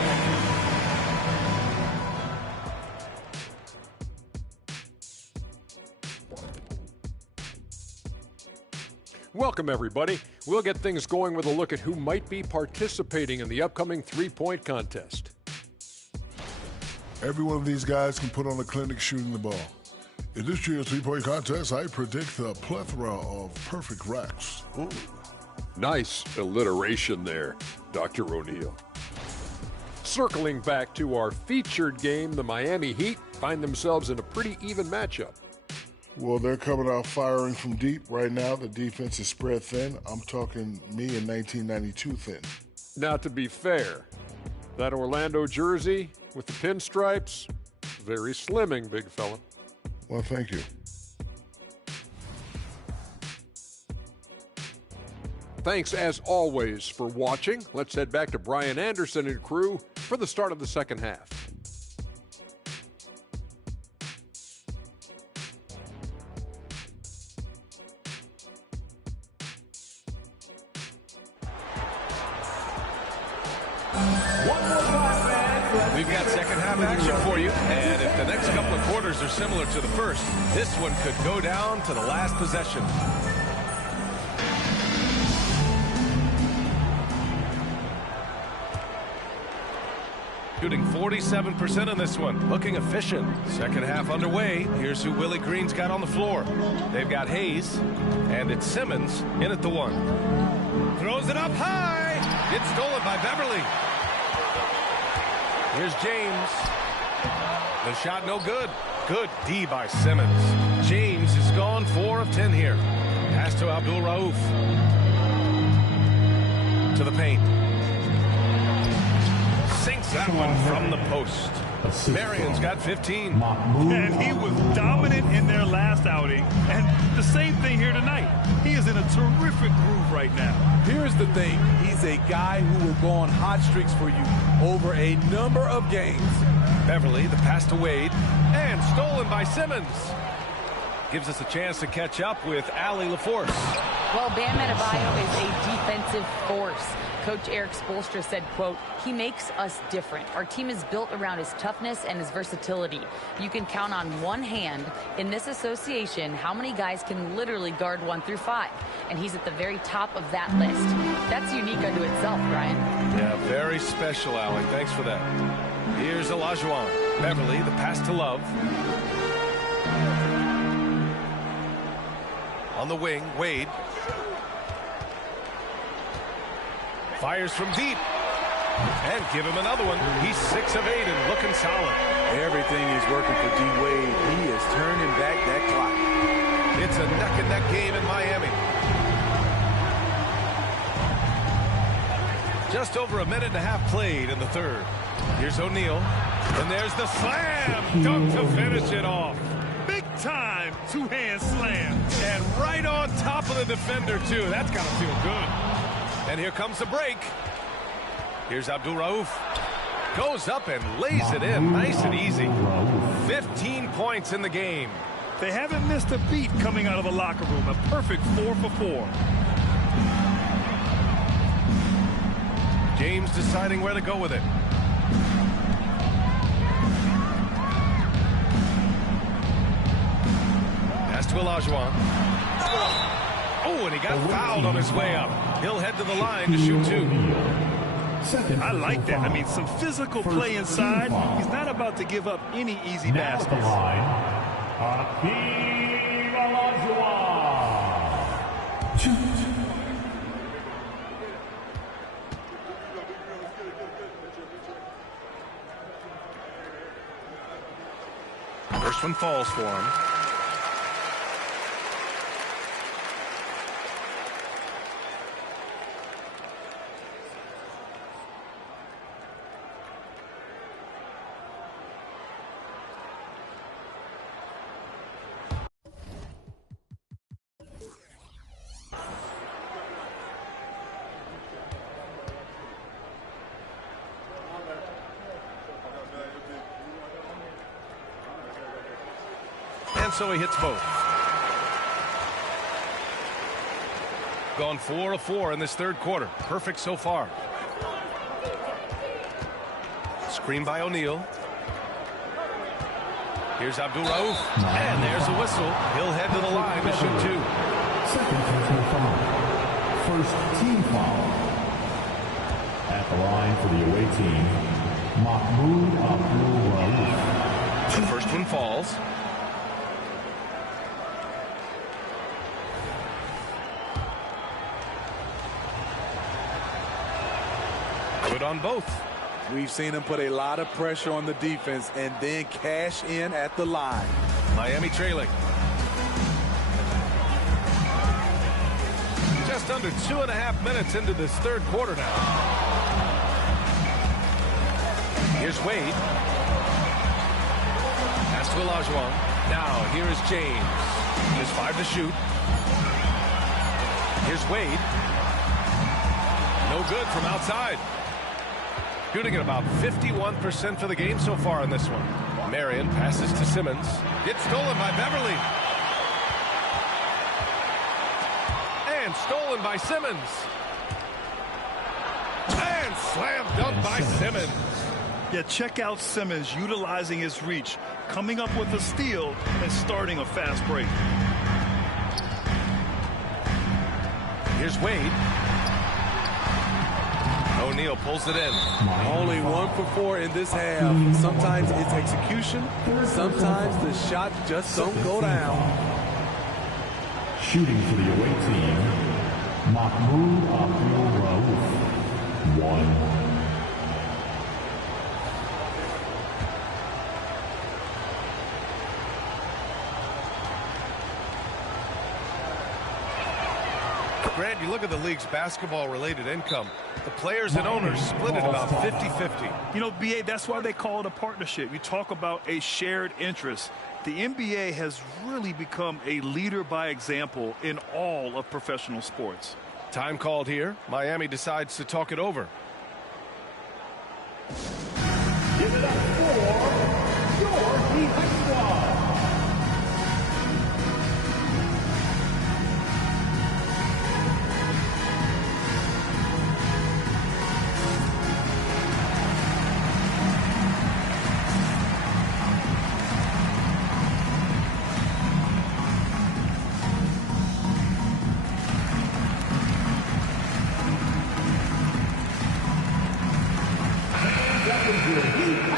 Welcome, everybody. We'll get things going with a look at who might be participating in the upcoming three-point contest. Every one of these guys can put on a clinic shooting the ball. In this year's three-point contest, I predict a plethora of perfect racks. Ooh. Nice alliteration there, Dr. O'Neal. Circling back to our featured game, the Miami Heat find themselves in a pretty even matchup. Well, they're coming out firing from deep right now. The defense is spread thin. I'm talking me in 1992 thin. Now, to be fair, that Orlando jersey with the pinstripes, very slimming, big fella. Well, thank you. Thanks, as always, for watching. Let's head back to Brian Anderson and crew for the start of the second half. We've got second half action for you, and if the next couple of quarters are similar to the first, this one could go down to the last possession. Shooting 47% in this one, looking efficient. Second half underway. Here's who Willie Green's got on the floor. They've got Hayes, and it's Simmons in at the one. Throws it up high. It's stolen by Beverley. Here's James. The shot no good. Good D by Simmons. James has gone 4 of 10 here. Pass to Abdul-Rauf. To the paint. Sinks that one from the post. Marion's got 15. And he was dominant in their last outing. And the same thing here tonight. He is in a terrific groove right now. Here's the thing. He's a guy who will go on hot streaks for you over a number of games. Beverley, the pass to Wade. And stolen by Simmons. Gives us a chance to catch up with Allie LaForce. Well, Bam Adebayo is a defensive force. Coach Eric Spoelstra said, quote, "He makes us different. Our team is built around his toughness and his versatility. You can count on one hand in this association how many guys can literally guard 1 through 5. And he's at the very top of that list. That's unique unto itself, Brian." Yeah, very special, Allie. Thanks for that. Here's Olajuwon. Beverley, the pass to Love. On the wing, Wade. Fires from deep. And give him another one. He's 6 of 8 and looking solid. Everything is working for D-Wade. He is turning back that clock. It's a neck-and-neck game in Miami. Just over a minute and a half played in the third. Here's O'Neal. And there's the slam dunk to finish it off. Big time two-hand slam. And right on top of the defender, too. That's got to feel good. And here comes the break. Here's Abdul-Rauf. Goes up and lays it in. Nice and easy. 15 points in the game. They haven't missed a beat coming out of the locker room. A perfect 4 for 4. James deciding where to go with it. Pass to Olajuwon. Oh, and he got fouled on his way up. He'll head to the line to shoot 2. I like that. I mean, some physical play inside. He's not about to give up any easy baskets. Hakeem Olajuwon. Shoot. First one falls for him. And so he hits both. Gone 4 of 4 in this third quarter. Perfect so far. Screen by O'Neal. Here's Abdul-Rauf. And there's a whistle. He'll head to the line to shoot 2. Second personal foul. First team foul. At the line for the away team, Mahmoud Abdul-Rauf. The first one falls. Good on both. We've seen him put a lot of pressure on the defense and then cash in at the line. Miami trailing. Just under 2.5 minutes into this third quarter now. Here's Wade. Pass to Olajuwon. Now here is James. There's 5 to shoot. Here's Wade. No good from outside. Shooting at about 51% for the game so far in this one. Marion passes to Simmons. Gets stolen by Beverley. And stolen by Simmons. And slam dunk by Simmons. Yeah, check out Simmons utilizing his reach, coming up with a steal, and starting a fast break. Here's Wade. O'Neal pulls it in. Only 1 for 4 in this half. Sometimes it's execution. Sometimes the shots just don't go down. Shooting for the away team, Mahmoud Abdul-Rauf. 1. Grant, you look at the league's basketball-related income. The players and owners split it about 50-50. You know, BA, that's why they call it a partnership. You talk about a shared interest. The NBA has really become a leader by example in all of professional sports. Time called here. Miami decides to talk it over. Give it up for your Heat squad.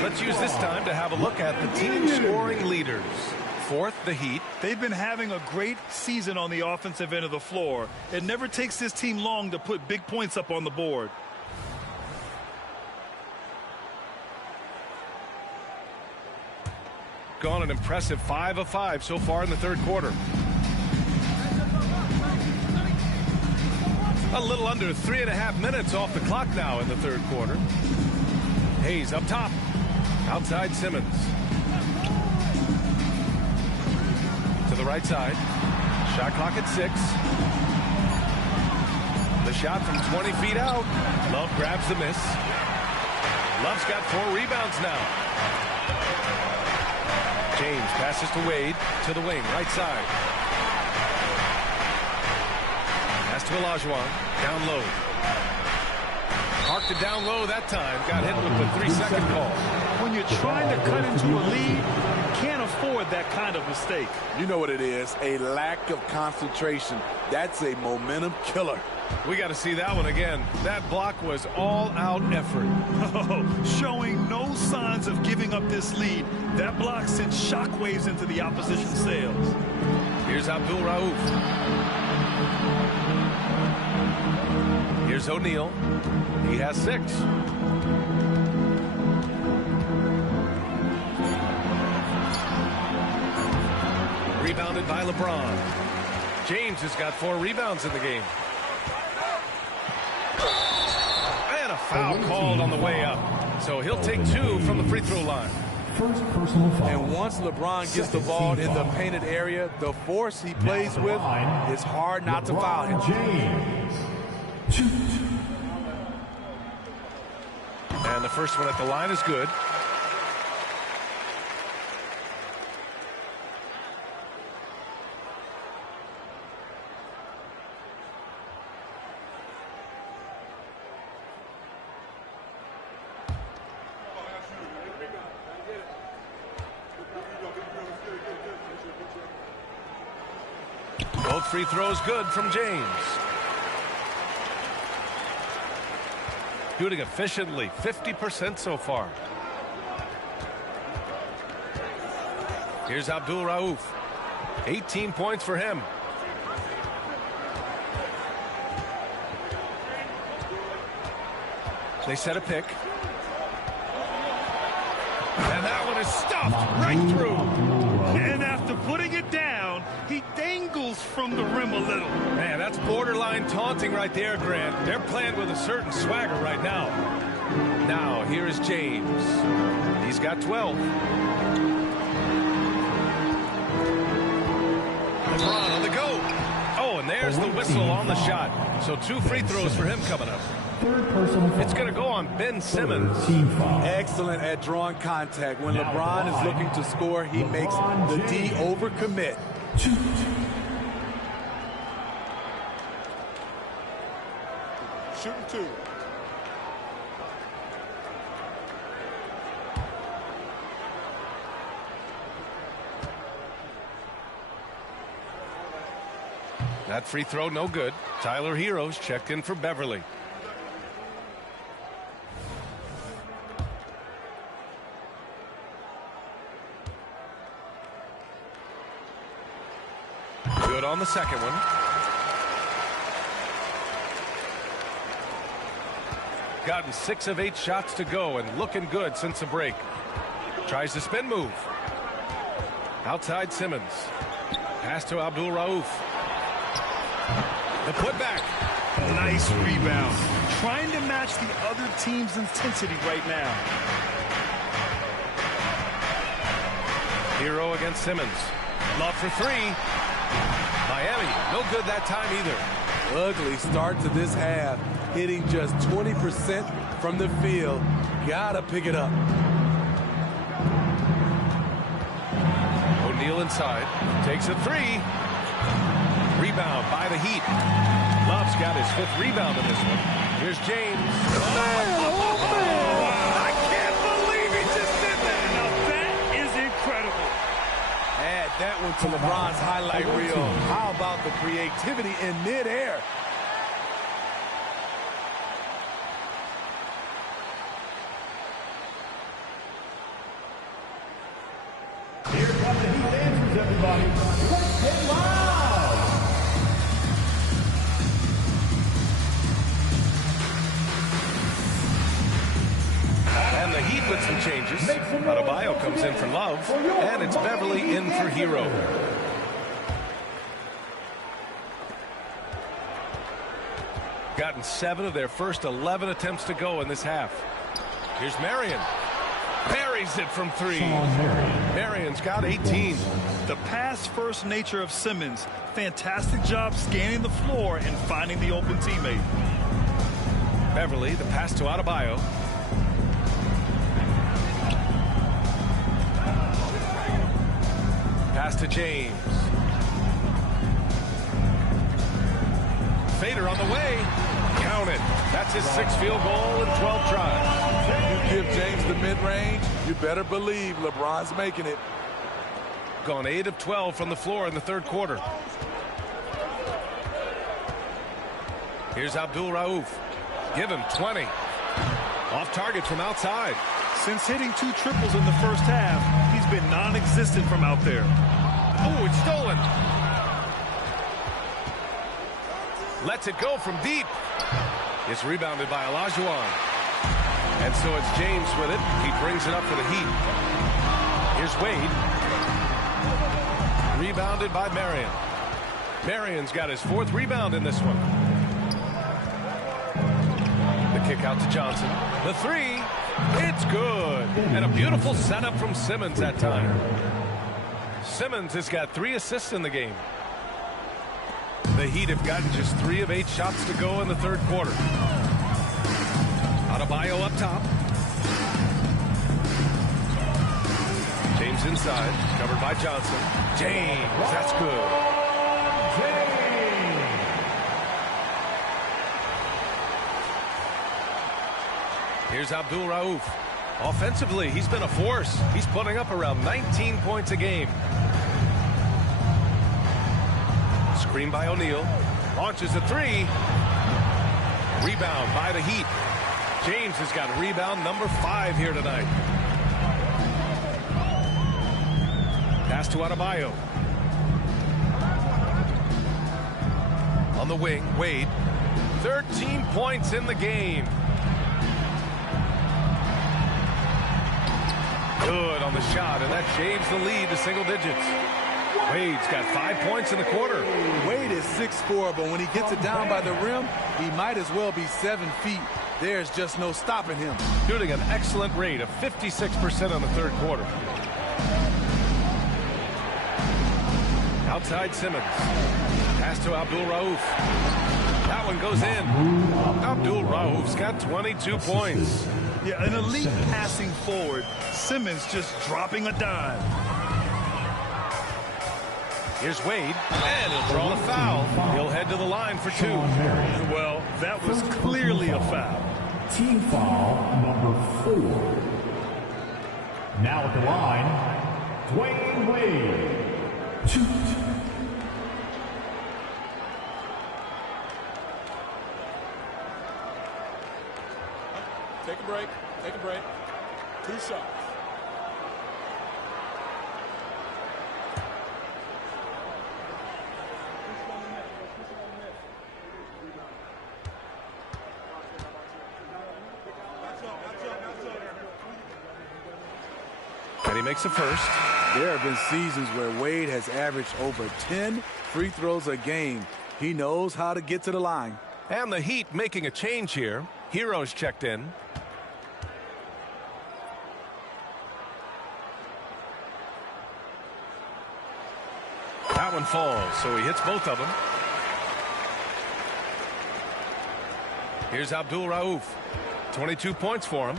Let's use this time to have a look at the team scoring leaders. Fourth, the Heat. They've been having a great season on the offensive end of the floor. It never takes this team long to put big points up on the board. Gone an impressive 5 of 5 so far in the third quarter. A little under 3.5 minutes off the clock now in the third quarter. Hayes up top. Outside Simmons. To the right side. Shot clock at 6. The shot from 20 feet out. Love grabs the miss. Love's got 4 rebounds now. James passes to Wade. To the wing, right side. Pass to Olajuwon. Down low. Parked it down low that time. Got hit with the 3-second call. When you're trying to cut into a lead, you can't afford that kind of mistake. You know what it is, a lack of concentration. That's a momentum killer. We got to see that one again. That block was all-out effort. Showing no signs of giving up this lead. That block sent shockwaves into the opposition sails. Here's Abdul-Rauf. Here's O'Neal. He has 6. Rebounded by LeBron. James has got 4 rebounds in the game. And a foul called on the way up. So he'll take 2 from the free throw line. First personal foul. And once LeBron gets the ball in the painted area, the force he plays with, it's hard not to foul him. James. 2. And the first one at the line is good. Both free throw is good from James. Shooting efficiently, 50% so far. Here's Abdul-Rauf. 18 points for him. They set a pick. And that one is stuffed right through. And after putting it down, he dangles from the rim a little. Man, that's borderline taunting right there, Grant. They're playing with a certain swagger right now. Now, here is James. He's got 12. LeBron on the go. Oh, and there's the whistle on the shot. So 2 free throws for him coming up. It's going to go on Ben Simmons. Excellent at drawing contact. When LeBron is looking to score, he makes the D overcommit. Shooting 2. That free throw no good. Tyler Heroes checked in for Beverley. Good on the second one. Gotten 6 of 8 shots to go and looking good since the break. Tries the spin move. Outside Simmons. Pass to Abdul-Rauf. The putback. Nice rebound. Trying to match the other team's intensity right now. Hero against Simmons. Love for 3. Miami, no good that time either. Ugly start to this half. Hitting just 20% from the field. Gotta pick it up. O'Neal inside. Takes a 3. Rebound by the Heat. Love's got his 5th rebound in this one. Here's James. I can't believe he just did that. Now that is incredible. Add that one to LeBron's highlight reel. How about the creativity in midair? Here come the Heat dancers, everybody. Let's get loud! And the Heat with some changes. Adebayo comes in for Love, and it's Beverley in for Hero. Gotten 7 of their first 11 attempts to go in this half. Here's Marion. Buries it from 3. Marion's got 18. The pass-first nature of Simmons. Fantastic job scanning the floor and finding the open teammate. Beverley, the pass to Adebayo. Pass to James. Fader on the way. Count it. That's his 6th field goal in 12 tries. You give James the mid-range, you better believe LeBron's making it. Gone 8 of 12 from the floor in the 3rd quarter. Here's Abdul-Rauf. Give him 20. Off target from outside. Since hitting 2 triples in the first half, he's been non-existent from out there. Oh, it's stolen. Lets it go from deep. It's rebounded by Olajuwon. And so it's James with it. He brings it up for the Heat. Here's Wade. Rebounded by Marion. Marion's got his 4th rebound in this one. The kick out to Johnson. The 3. It's good. And a beautiful setup from Simmons that time. Simmons has got 3 assists in the game. The Heat have gotten just 3 of 8 shots to go in the 3rd quarter. Adebayo up top. James inside, covered by Johnson. James, that's good. Here's Abdul-Rauf. Offensively, he's been a force. He's putting up around 19 points a game. Screen by O'Neal. Launches a three. Rebound by the Heat. James has got rebound number 5 here tonight. Pass to Adebayo. On the wing, Wade. 13 points in the game. Good on the shot, and that shaves the lead to single digits. Wade's got 5 points in the quarter. Wade is 6'4", but when he gets it down by the rim, he might as well be 7 feet. There's just no stopping him. Shooting an excellent rate of 56% on the third quarter. Outside Simmons. Pass to Abdul-Rauf. That one goes in. Abdul-Rauf's got 22 points. Yeah, an elite passing forward. Simmons just dropping a dime. Here's Wade, and he'll draw the foul. He'll head to the line for 2. Well, that was clearly a foul. Team foul number 4. Now at the line, Dwyane Wade. 2. Take a break. Take a break. 2 shots. And he makes the first. There have been seasons where Wade has averaged over 10 free throws a game. He knows how to get to the line. And the Heat making a change here. Hero's checked in. That one falls, so he hits both of them. Here's Abdul-Rauf. 22 points for him.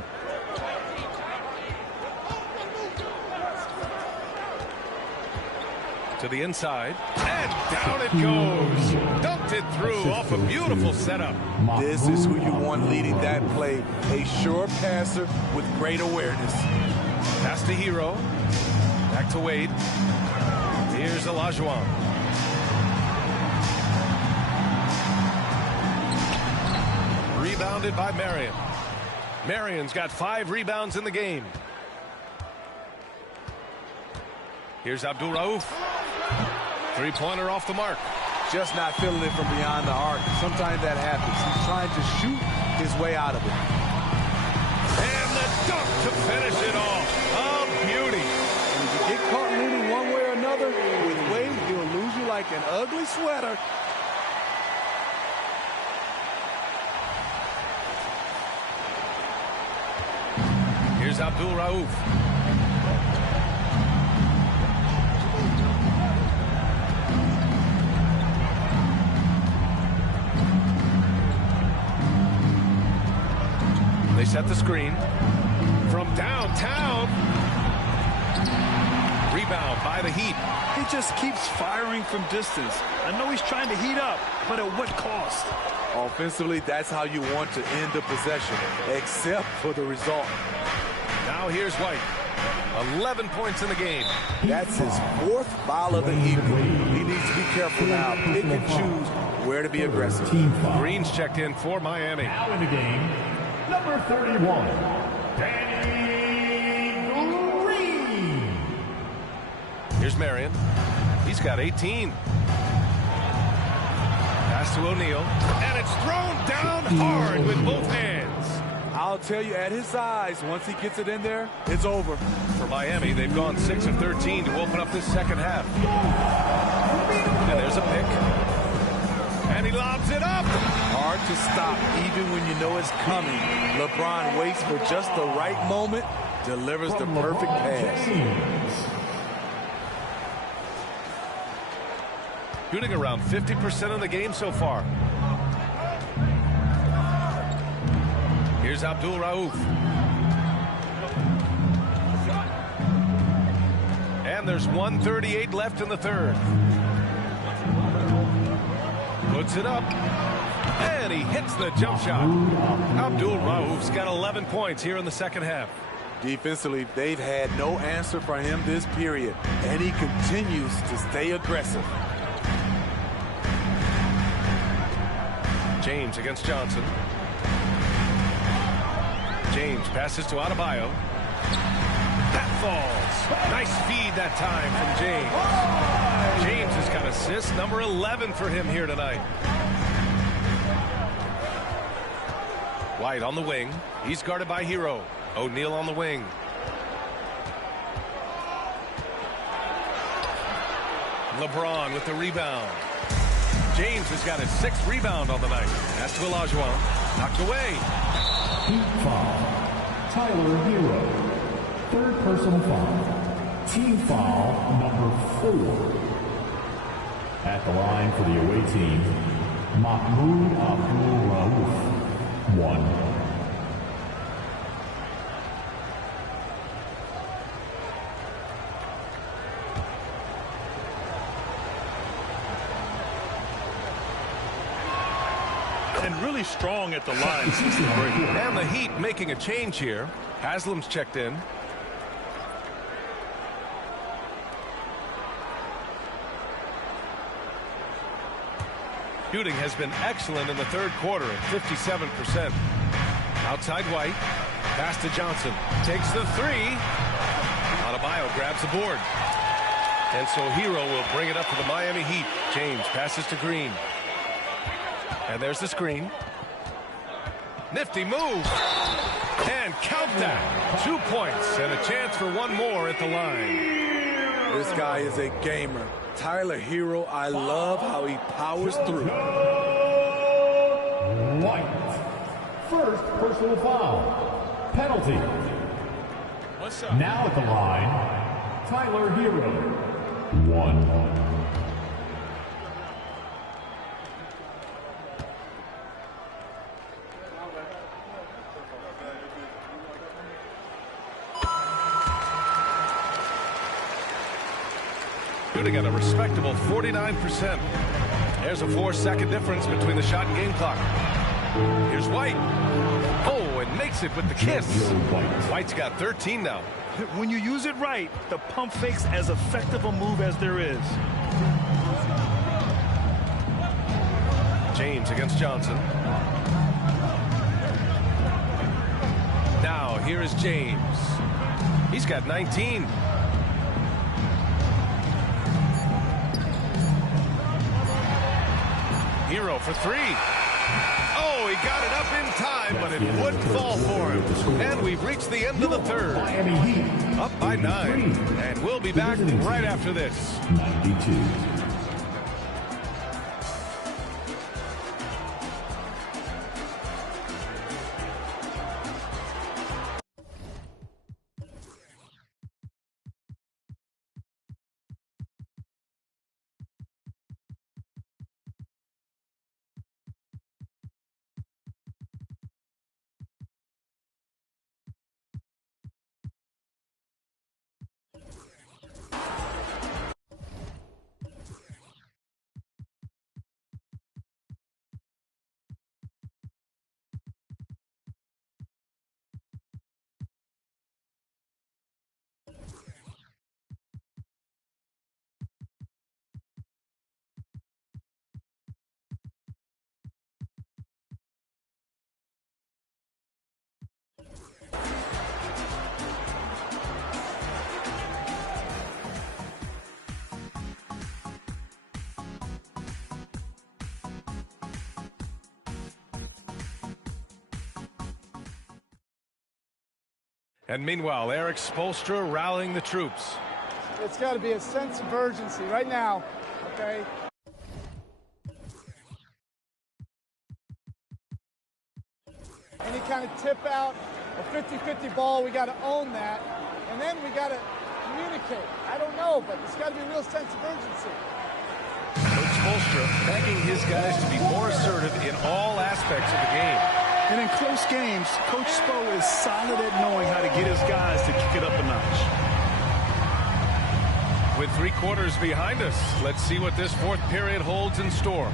To the inside, and down it goes. Dumped it through off a beautiful setup. This is who you want leading that play. A sure passer with great awareness. Pass to Hero. Back to Wade. Here's Olajuwon. Rebounded by Marion. Marion's got 5 rebounds in the game. Here's Abdul-Rauf. 3-pointer off the mark. Just not feeling it from beyond the arc. Sometimes that happens. He's trying to shoot his way out of it. And the dunk to finish it off. A beauty. And if you get caught leaning one way or another, with Wade, he'll lose you like an ugly sweater. Here's Abdul-Rauf. They set the screen from downtown. Rebound by the Heat. He just keeps firing from distance. I know he's trying to heat up, but at what cost? Offensively, that's how you want to end the possession, except for the result. Now here's White. 11 points in the game. That's his 4th foul of the evening. He needs to be careful now. Pick and choose where to be aggressive. Green's checked in for Miami. Now in the game, number 31, Danny Green. Here's Marion. He's got 18. Pass to O'Neal. And it's thrown down hard with both hands. I'll tell you, at his size, once he gets it in there, it's over. For Miami, they've gone 6 of 13 to open up this second half. And there's a pick. And he lobs it up. Hard to stop, even when you know it's coming. LeBron waits for just the right moment, delivers the perfect pass. Shooting around 50% of the game so far. Here's Abdul-Rauf. And there's 1:38 left in the third. Puts it up. And he hits the jump shot. Abdul-Rauf's got 11 points here in the second half. Defensively, they've had no answer for him this period, and he continues to stay aggressive. James against Johnson. James passes to Adebayo. That falls. Nice feed that time from James. James has got assist number 11 for him here tonight. White on the wing. He's guarded by Hero. O'Neal on the wing. LeBron with the rebound. James has got his 6th rebound on the night. Pass to Olajuwon. Knocked away. Heat foul. Tyler Hero. 3rd personal foul. Team foul number 4. At the line for the away team, Mahmoud Abdul-Rauf. 1. And really strong at the line since the break. And the Heat making a change here. Haslam's checked in. Shooting has been excellent in the 3rd quarter at 57%. Outside White. Pass to Johnson. Takes the 3. Adebayo grabs the board. And so Hero will bring it up to the Miami Heat. James passes to Green. And there's the screen. Nifty move. And count that. 2 points and a chance for one more at the line. This guy is a gamer. Tyler Hero, I love how he powers through. White. 1st personal foul. Penalty. What's up? Now at the line, Tyler Hero. 1. Shooting at a respectable 49%. There's a 4-second difference between the shot and game clock. Here's White. Oh, and makes it with the kiss. White's got 13 now. When you use it right, the pump fake's as effective a move as there is. James against Johnson. Now, here is James. He's got 19. Hero for 3. Oh, he got it up in time, but it wouldn't fall for him. And we've reached the end of the 3rd. Miami Heat. Up by 9. And we'll be back right after this. 92. And meanwhile, Eric Spoelstra rallying the troops. It's got to be a sense of urgency right now, okay? Any kind of tip out, a 50-50 ball, we got to own that. And then we got to communicate. I don't know, but there's got to be a real sense of urgency. Coach Spoelstra begging his guys to be more assertive in all aspects of the game. And in close games, Coach Spo is solid at knowing how to get his guys to kick it up a notch. With 3 quarters behind us, let's see what this 4th period holds in store.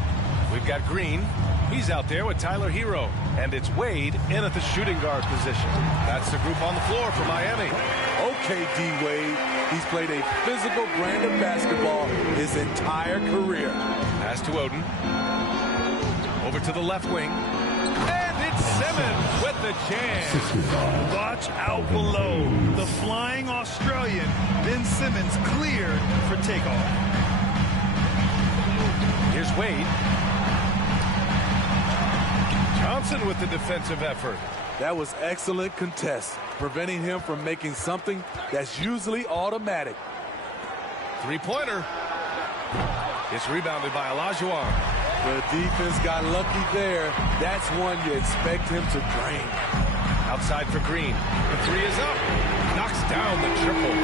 We've got Green. He's out there with Tyler Hero. And it's Wade in at the shooting guard position. That's the group on the floor for Miami. Okay, D. Wade. He's played a physical brand of basketball his entire career. Pass to Oden. Over to the left wing. And it's Simmons with the jam. Watch out below. The flying Australian, Ben Simmons, cleared for takeoff. Here's Wade. Johnson with the defensive effort. That was excellent contest, preventing him from making something that's usually automatic. Three-pointer. It's rebounded by Olajuwon. The defense got lucky there. That's one you expect him to drain. Outside for Green. The three is up. Knocks down the triple.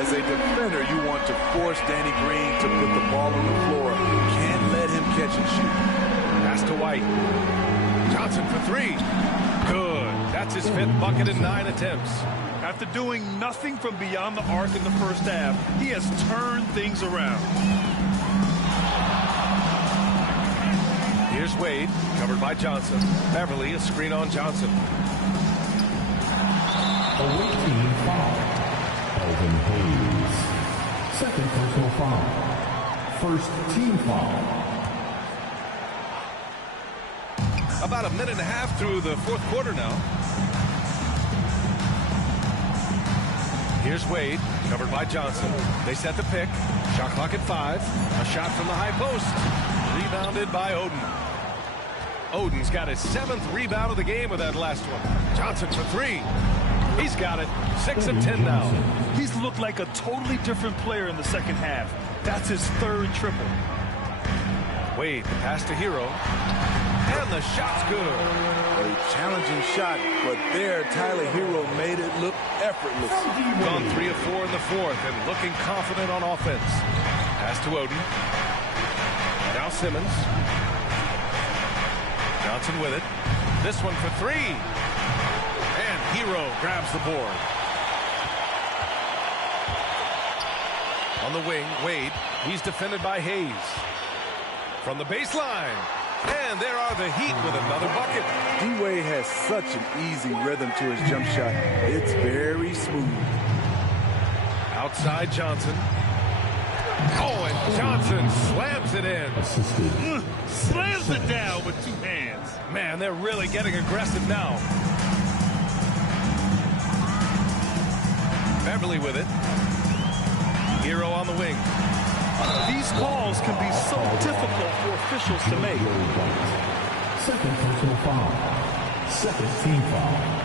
As a defender, you want to force Danny Green to put the ball on the floor. Can't let him catch and shoot. Pass to White. Johnson for three. Good. That's his fifth bucket in 9 attempts. After doing nothing from beyond the arc in the first half, he has turned things around. Here's Wade, covered by Johnson. Beverley, a screen on Johnson. Away team foul. Elvin Hayes. Second personal foul. First team foul. About a minute and a half through the fourth quarter now. Here's Wade, covered by Johnson. They set the pick. Shot clock at 5. A shot from the high post. Rebounded by Oden. Oden's got his 7th rebound of the game with that last one. Johnson for three. He's got it. 6 of 10 now. He's looked like a totally different player in the second half. That's his 3rd triple. Wade, the pass to Hero. And the shot's good. A challenging shot, but there Tyler Hero made it look effortless. Gone 3 of 4 in the fourth and looking confident on offense. Pass to Oden. Now Simmons. Johnson with it. This one for three. And Hero grabs the board. On the wing, Wade. He's defended by Hayes. From the baseline. And there are the Heat with another bucket. D-Wade has such an easy rhythm to his jump shot. It's very smooth. Outside Johnson. Oh, and Johnson slams it in. Slams it down with 2 hands. Man, they're really getting aggressive now. Beverley with it. Hero on the wing. These calls can be so difficult for officials to make. Second personal foul. Second team foul.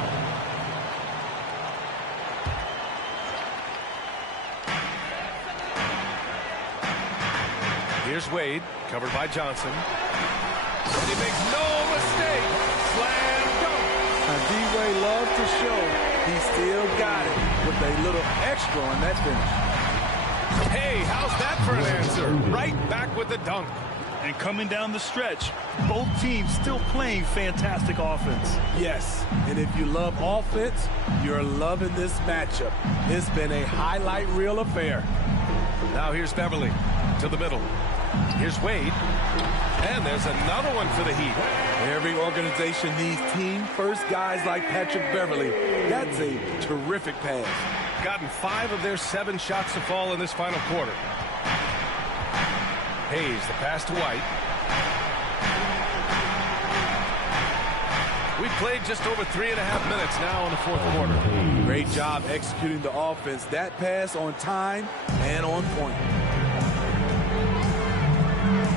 Here's Wade, covered by Johnson. And he makes no mistake. Slam dunk. And D-Wade loves to show he still got it with a little extra on that finish. Hey, how's that for an answer? Right back with the dunk. And coming down the stretch, both teams still playing fantastic offense. Yes, and if you love offense, you're loving this matchup. It's been a highlight reel affair. Now here's Beverley to the middle. Here's Wade. And there's another one for the Heat. Every organization needs team-first guys like Patrick Beverley. That's a terrific pass. Gotten 5 of their 7 shots to fall in this final quarter. Hayes, the pass to White. We've played just over 3.5 minutes now in the fourth quarter. Great job executing the offense. That pass on time and on point.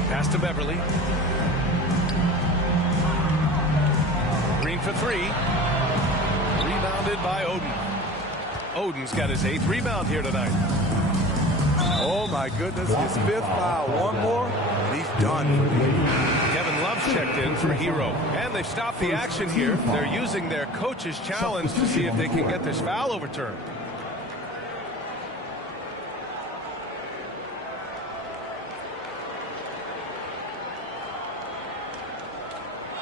Pass to Beverley. Green for three. Rebounded by Oden. Oden's got his 8th rebound here tonight. Oh, my goodness. His 5th foul. One more, and he's done. Kevin Love's checked in for Hero. And they've stopped the action here. They're using their coach's challenge to see if they can get this foul overturned.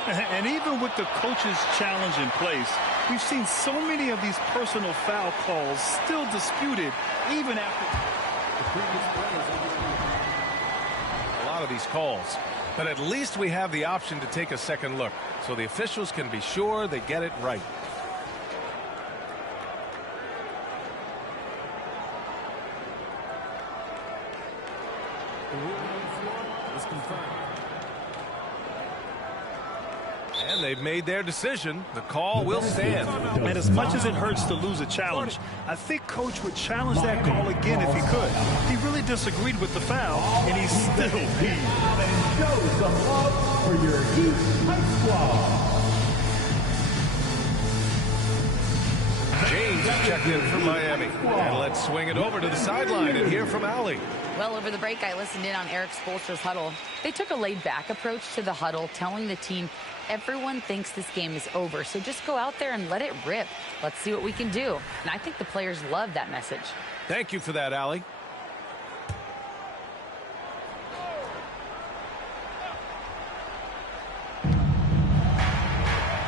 And even with the coach's challenge in place, we've seen so many of these personal foul calls still disputed even after the previous players. A lot of these calls. But at least we have the option to take a second look so the officials can be sure they get it right. The rule on the floor is confirmed. And they've made their decision. The call will stand. And as much as it hurts to lose a challenge, I think Coach would challenge that call again if he could. He really disagreed with the foul, and he's still peeved. Show some love for your Heat High Squad. James is checked in from Miami. And let's swing it over to the sideline and hear from Allie. Well, over the break, I listened in on Eric Spoelstra's huddle. They took a laid-back approach to the huddle, telling the team, everyone thinks this game is over, so just go out there and let it rip. Let's see what we can do. And I think the players love that message. Thank you for that, Allie.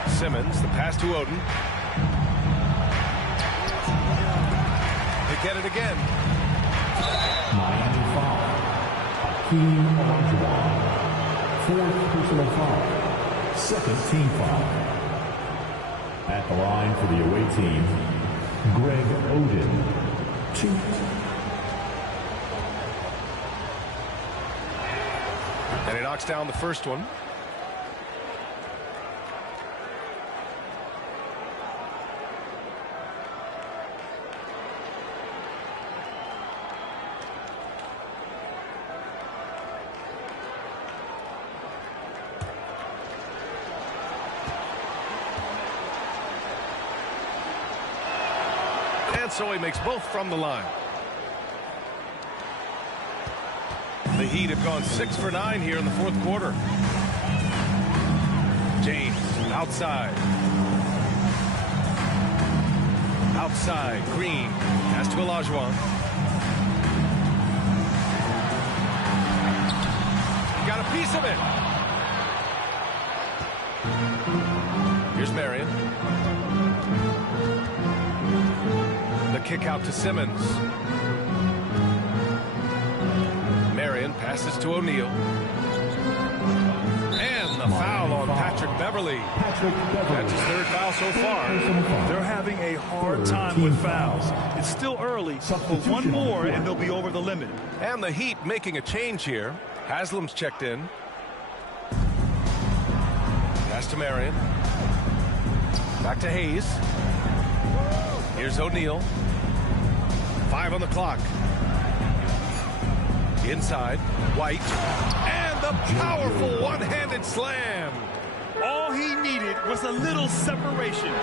Simmons, the pass to Oden. They get it again. Miami foul. Hakeem Olajuwon. Fourth personal foul. Second team foul. At the line for the away team, Greg Oden. 2. And he knocks down the first one. So he makes both from the line. The Heat have gone 6 for 9 here in the fourth quarter. James outside. Outside. Green. Pass to Olajuwon. Got a piece of it. Here's Marion. Kick out to Simmons. Marion passes to O'Neal. And the foul on Patrick Beverley. That's his third foul so far. They're having a hard time with fouls. It's still early, but one more and they'll be over the limit. And the Heat making a change here. Haslam's checked in. Pass to Marion. Back to Hayes. Here's O'Neal. 5 on the clock. Inside, White. And the powerful one-handed slam. All he needed was a little separation.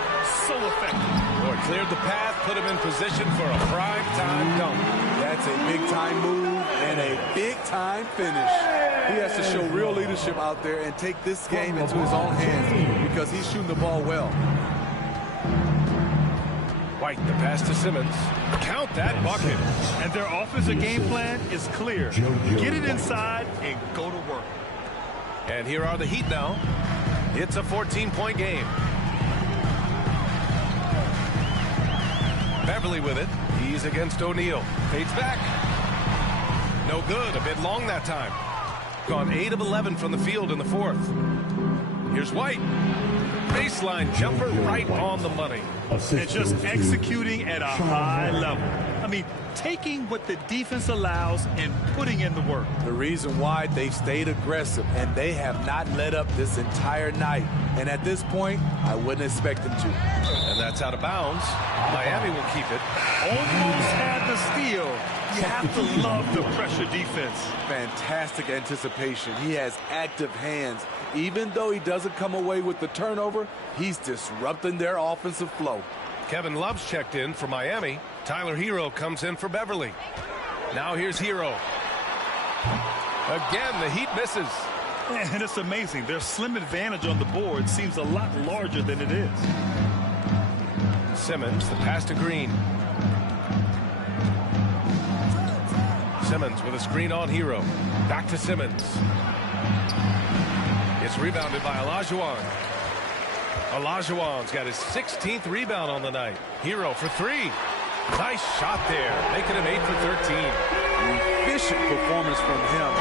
So effective. Lord cleared the path, put him in position for a prime-time dunk. That's a big-time move and a big-time finish. He has to show real leadership out there and take this game into his own hands because he's shooting the ball well. White, the pass to Simmons. Count that bucket. And their offensive game plan is clear. Get it inside and go to work. And here are the Heat now. It's a 14-point game. Beverley with it. He's against O'Neal. Fades back. No good. A bit long that time. Gone 8 of 11 from the field in the fourth. Here's White. Baseline jumper right on the money. And just executing at a high level. I mean, taking what the defense allows and putting in the work. The reason why they've stayed aggressive and they have not let up this entire night. And at this point, I wouldn't expect them to. And that's out of bounds. Miami will keep it. Almost had the steal. You have to love the pressure defense. Fantastic anticipation. He has active hands. Even though he doesn't come away with the turnover, he's disrupting their offensive flow. Kevin Love's checked in for Miami. Tyler Hero comes in for Beverley. Now here's Hero. Again, the Heat misses. And it's amazing. Their slim advantage on the board seems a lot larger than it is. Simmons, the pass to Green. Simmons with a screen on Hero. Back to Simmons. It's rebounded by Olajuwon. Olajuwon's got his 16th rebound on the night. Hero for 3. Nice shot there, making him 8 for 13. Efficient performance from him.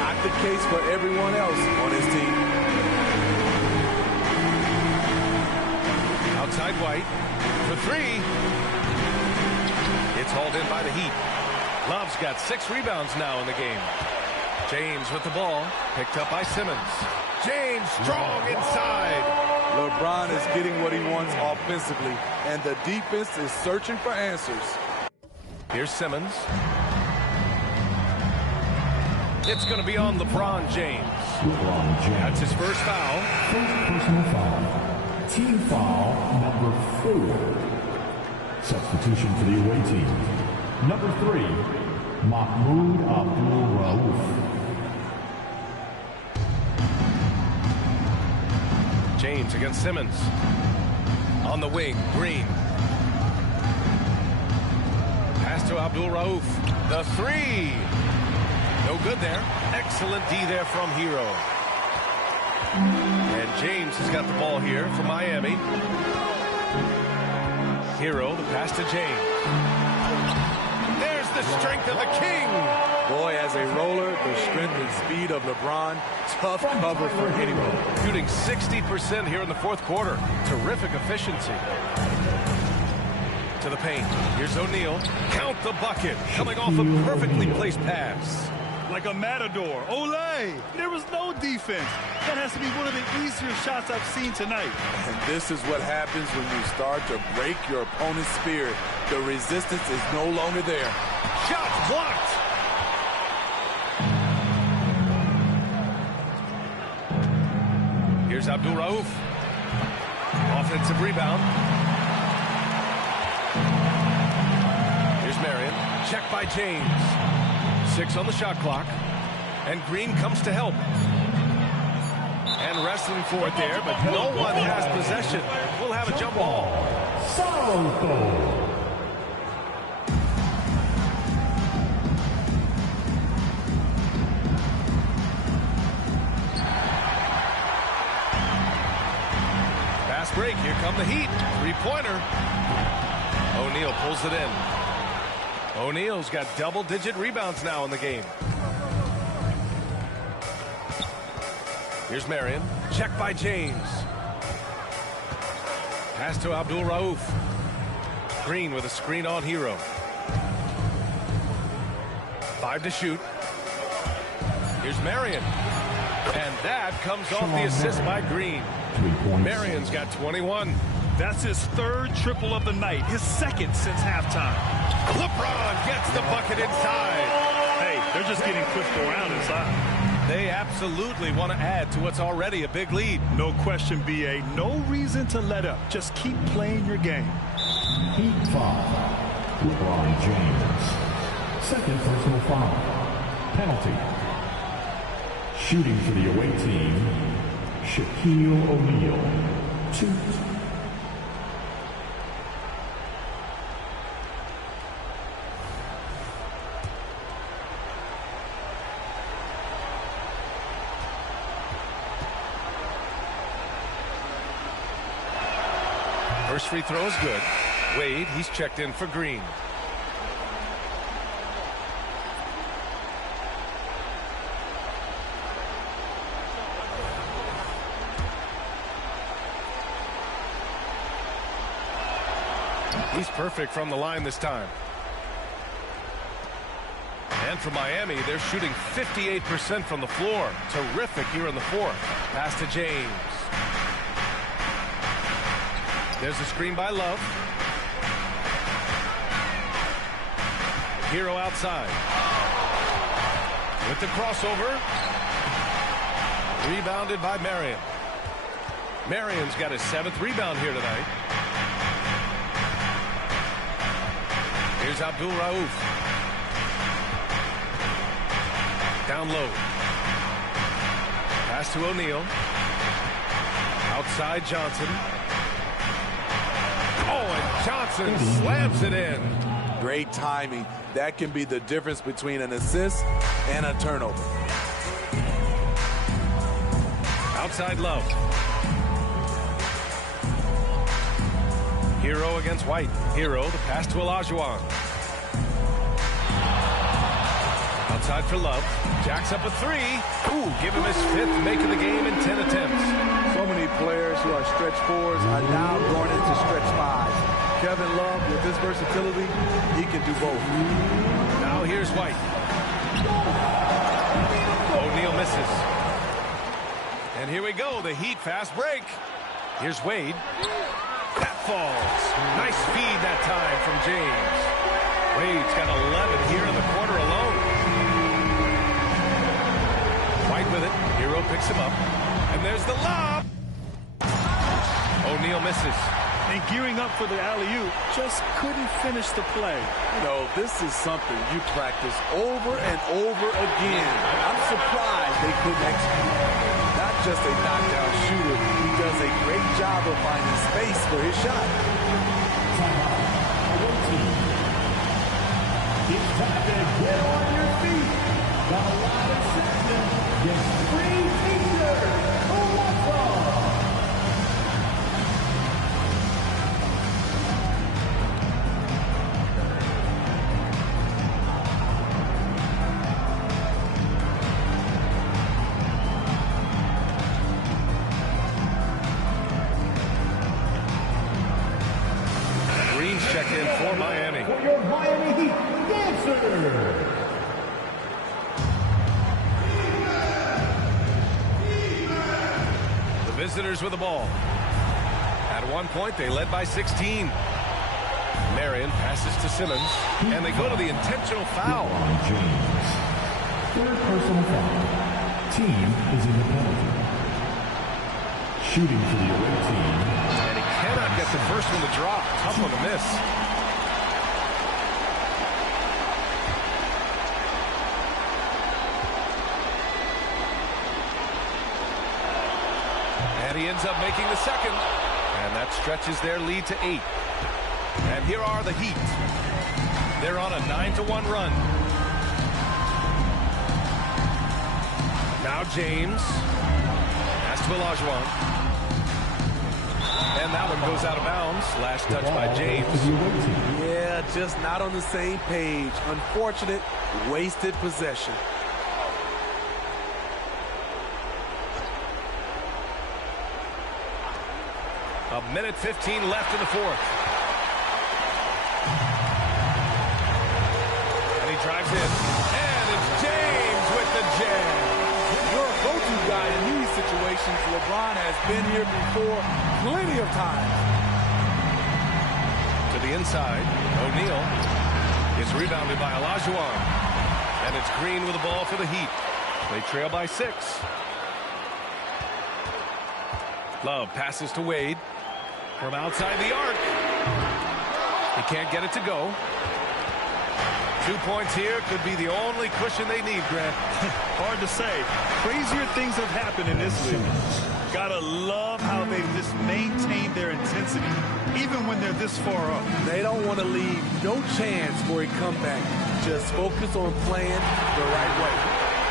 Not the case for everyone else on his team. Outside White for 3. It's hauled in by the Heat. Love's got 6 rebounds now in the game. James with the ball, picked up by Simmons. James strong inside. LeBron is getting what he wants offensively, and the defense is searching for answers. Here's Simmons. It's going to be on LeBron James. That's his first foul. First personal foul. Team foul number 4. Substitution for the away team. Number 3, Mahmoud Abdul-Rauf. James against Simmons. On the wing, Green. Pass to Abdul-Rauf. The 3. No good there. Excellent D there from Hero. And James has got the ball here for Miami. Hero, the pass to James. There's the strength of the King. Boy, as a roller, the strength and speed of LeBron, tough cover for anyone. Shooting 60% here in the fourth quarter. Terrific efficiency. To the paint. Here's O'Neal. Count the bucket. Coming off a perfectly placed pass. Like a matador. Olay! There was no defense. That has to be one of the easier shots I've seen tonight. And this is what happens when you start to break your opponent's spirit. The resistance is no longer there. Shot blocked. Here's Abdul-Rauf. Offensive rebound. Here's Marion. Check by James. 6 on the shot clock. And Green comes to help. And wrestling for it there, but no one has possession. We'll have a jump ball. Fast break. Here come the Heat. 3-pointer. O'Neal pulls it in. O'Neal's got double-digit rebounds now in the game. Here's Marion. Check by James. Pass to Abdul-Rauf. Green with a screen on Hero. 5 to shoot. Here's Marion. And that comes off the assist by Green. Marion's got 21. That's his 3rd triple of the night. His 2nd since halftime. LeBron gets the bucket inside. Hey, they're just getting pushed around inside. They absolutely want to add to what's already a big lead. No question, B.A. No reason to let up. Just keep playing your game. Heat foul. LeBron James. 2nd personal foul. Penalty. Shooting for the away team, Shaquille O'Neal. 2. First free throw is good. Wade, he's checked in for Green. He's perfect from the line this time. And for Miami, they're shooting 58% from the floor. Terrific here in the 4th. Pass to James. There's a screen by Love. Hero outside. With the crossover. Rebounded by Marion. Marion's got his 7th rebound here tonight. Here's Abdul-Rauf. Down low. Pass to O'Neal. Outside Johnson. Oh, and Johnson slams it in. Great timing. That can be the difference between an assist and a turnover. Outside Love. Hero against White. Hero, the pass to Olajuwon. Outside for Love. Jacks up a 3. Ooh, give him his 5th make of the game in 10 attempts. So many players who are stretch 4s are now going into stretch 5s. Kevin Love, with his versatility, he can do both. Now here's White. O'Neal misses. And here we go, the Heat fast break. Here's Wade. That falls. Nice feed that time from James. Wade's got 11 here in the quarter alone. White with it. Hero picks him up. And there's the lob. O'Neal misses. And gearing up for the alley-oop, just couldn't finish the play. You know, this is something you practice over and over again. I'm surprised they couldn't execute. Not just a knockdown shooter, he does a great job of finding space for his shot. It's time to get on your feet. Got a lot of section. Get free t-shirts. Who wants some? Green's checked in for Miami. For your Miami Heat dancer. The visitors with the ball. At one point, they led by 16. Marion passes to Simmons, and they go to the intentional foul. LeBron James. Third personal foul. Team is in the penalty. Shooting for the away team. And he cannot get the first one to drop. Tough one to miss. And he ends up making the second. And that stretches their lead to 8. And here are the Heat. They're on a 9-1 run. Now James. Pass to Olajuwon. And that one goes out of bounds. Last touch by James. Yeah, just not on the same page. Unfortunate, wasted possession. A minute 15 left in the fourth. And he drives in. And it's James with the jam. Your go-to guy in these situations. LeBron has been here before plenty of times. To the inside. O'Neal is rebounded by Olajuwon. And it's Green with the ball for the Heat. They trail by 6. Love passes to Wade. From outside the arc. He can't get it to go. 2 points here could be the only cushion they need, Grant. Hard to say. Crazier things have happened in this league. Gotta love how they just maintain their intensity, even when they're this far up. They don't want to leave no chance for a comeback. Just focus on playing the right way.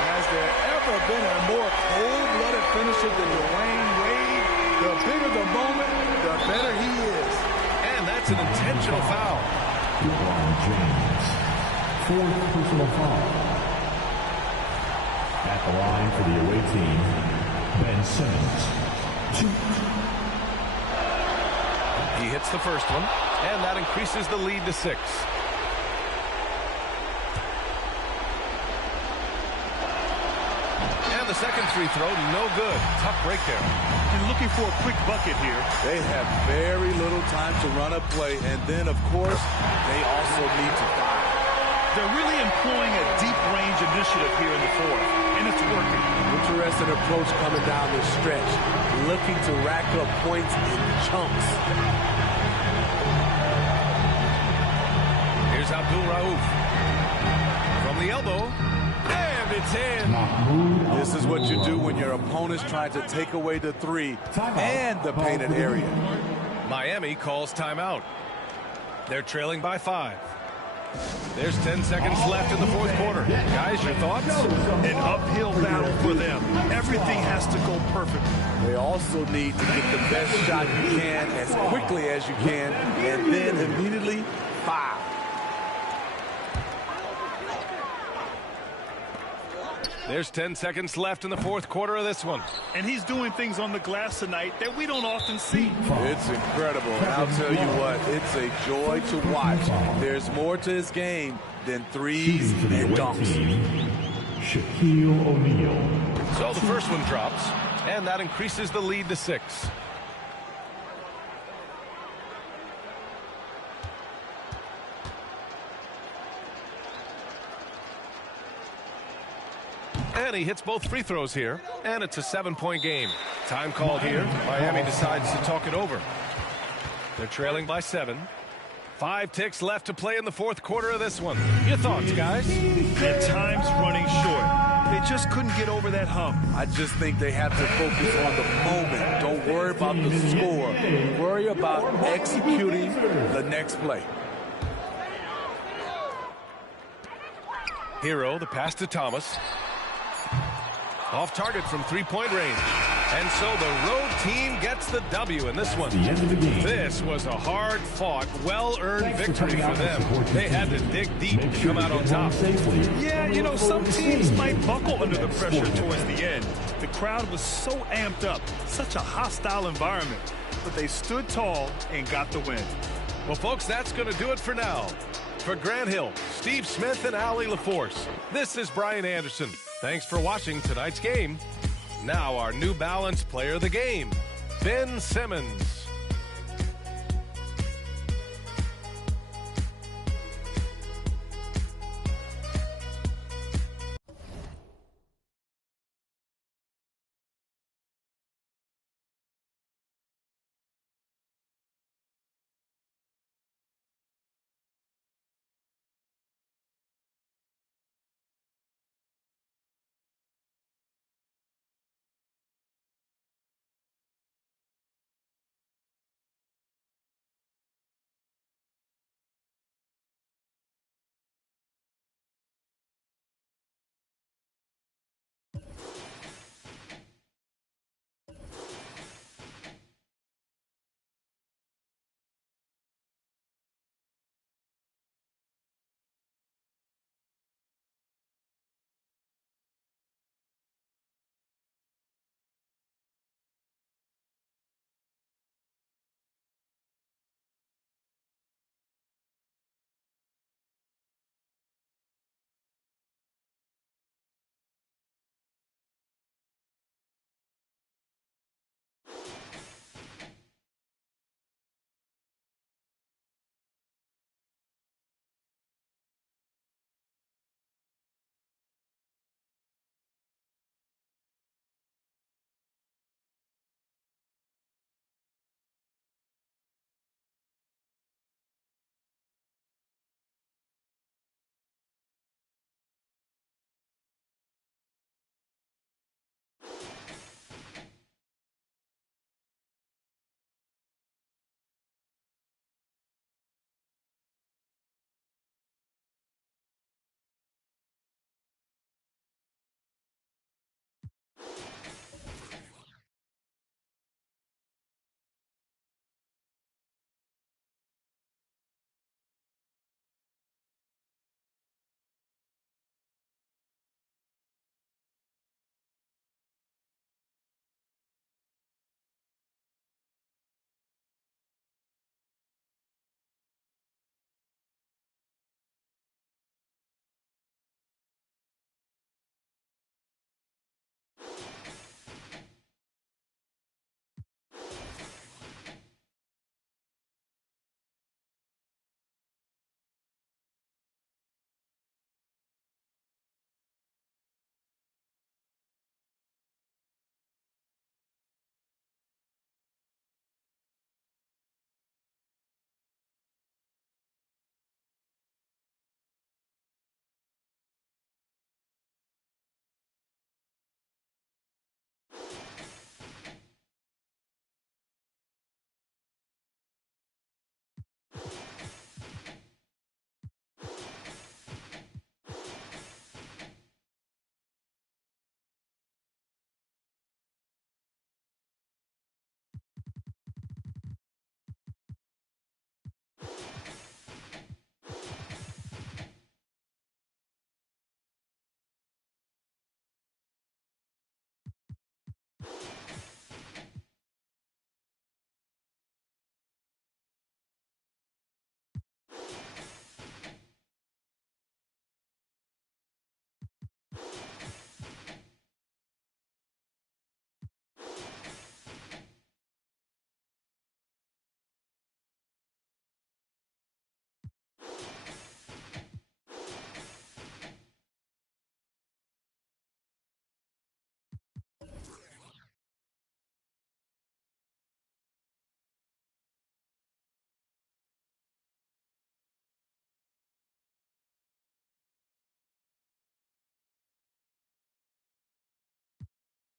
Has there ever been a more cold-blooded finisher than Dwyane Wade? The bigger the moment, the better he is. And that's an intentional foul. LeBron James. Fourth personal foul. At the line for the away team, Ben Simmons. 2. He hits the first one, and that increases the lead to 6. And the second free throw, no good. Tough break there. And looking for a quick bucket here. They have very little time to run a play, and then, of course, they also need to foul. They're really employing a deep range initiative here in the fourth, and it's working. Interesting approach coming down the stretch, looking to rack up points in chunks. Here's Abdul-Rauf. From the elbow, and it's in. This is what you do when your opponent's trying to take away the 3 and the painted area. Miami calls timeout. They're trailing by 5. There's 10 seconds left in the fourth quarter. Guys, your thoughts? An uphill battle for them. Everything has to go perfectly. They also need to get the best shot you can as quickly as you can, and then immediately foul. There's 10 seconds left in the fourth quarter of this one. And he's doing things on the glass tonight that we don't often see. It's incredible. And I'll tell you what, it's a joy to watch. There's more to his game than threes and dunks. Shaquille O'Neal. So the first one drops, and that increases the lead to 6. And he hits both free throws here. And it's a 7-point game. Time called here. Miami decides to talk it over. They're trailing by 7. 5 ticks left to play in the fourth quarter of this one. Your thoughts, guys? Their time's running short. They just couldn't get over that hump. I just think they have to focus on the moment. Don't worry about the score. Worry about executing the next play. Hero, the pass to Thomas. Off target from three-point range. And so the road team gets the W in this one. This was a hard-fought, well-earned victory for them. They had to dig deep to come out on top. Yeah, you know, some teams might buckle under the pressure towards the end. The crowd was so amped up, such a hostile environment. But they stood tall and got the win. Well, folks, that's going to do it for now. For Grant Hill, Steve Smith, and Allie LaForce, this is Brian Anderson. Thanks for watching tonight's game. Now our New Balance player of the game, Ben Simmons.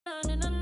Running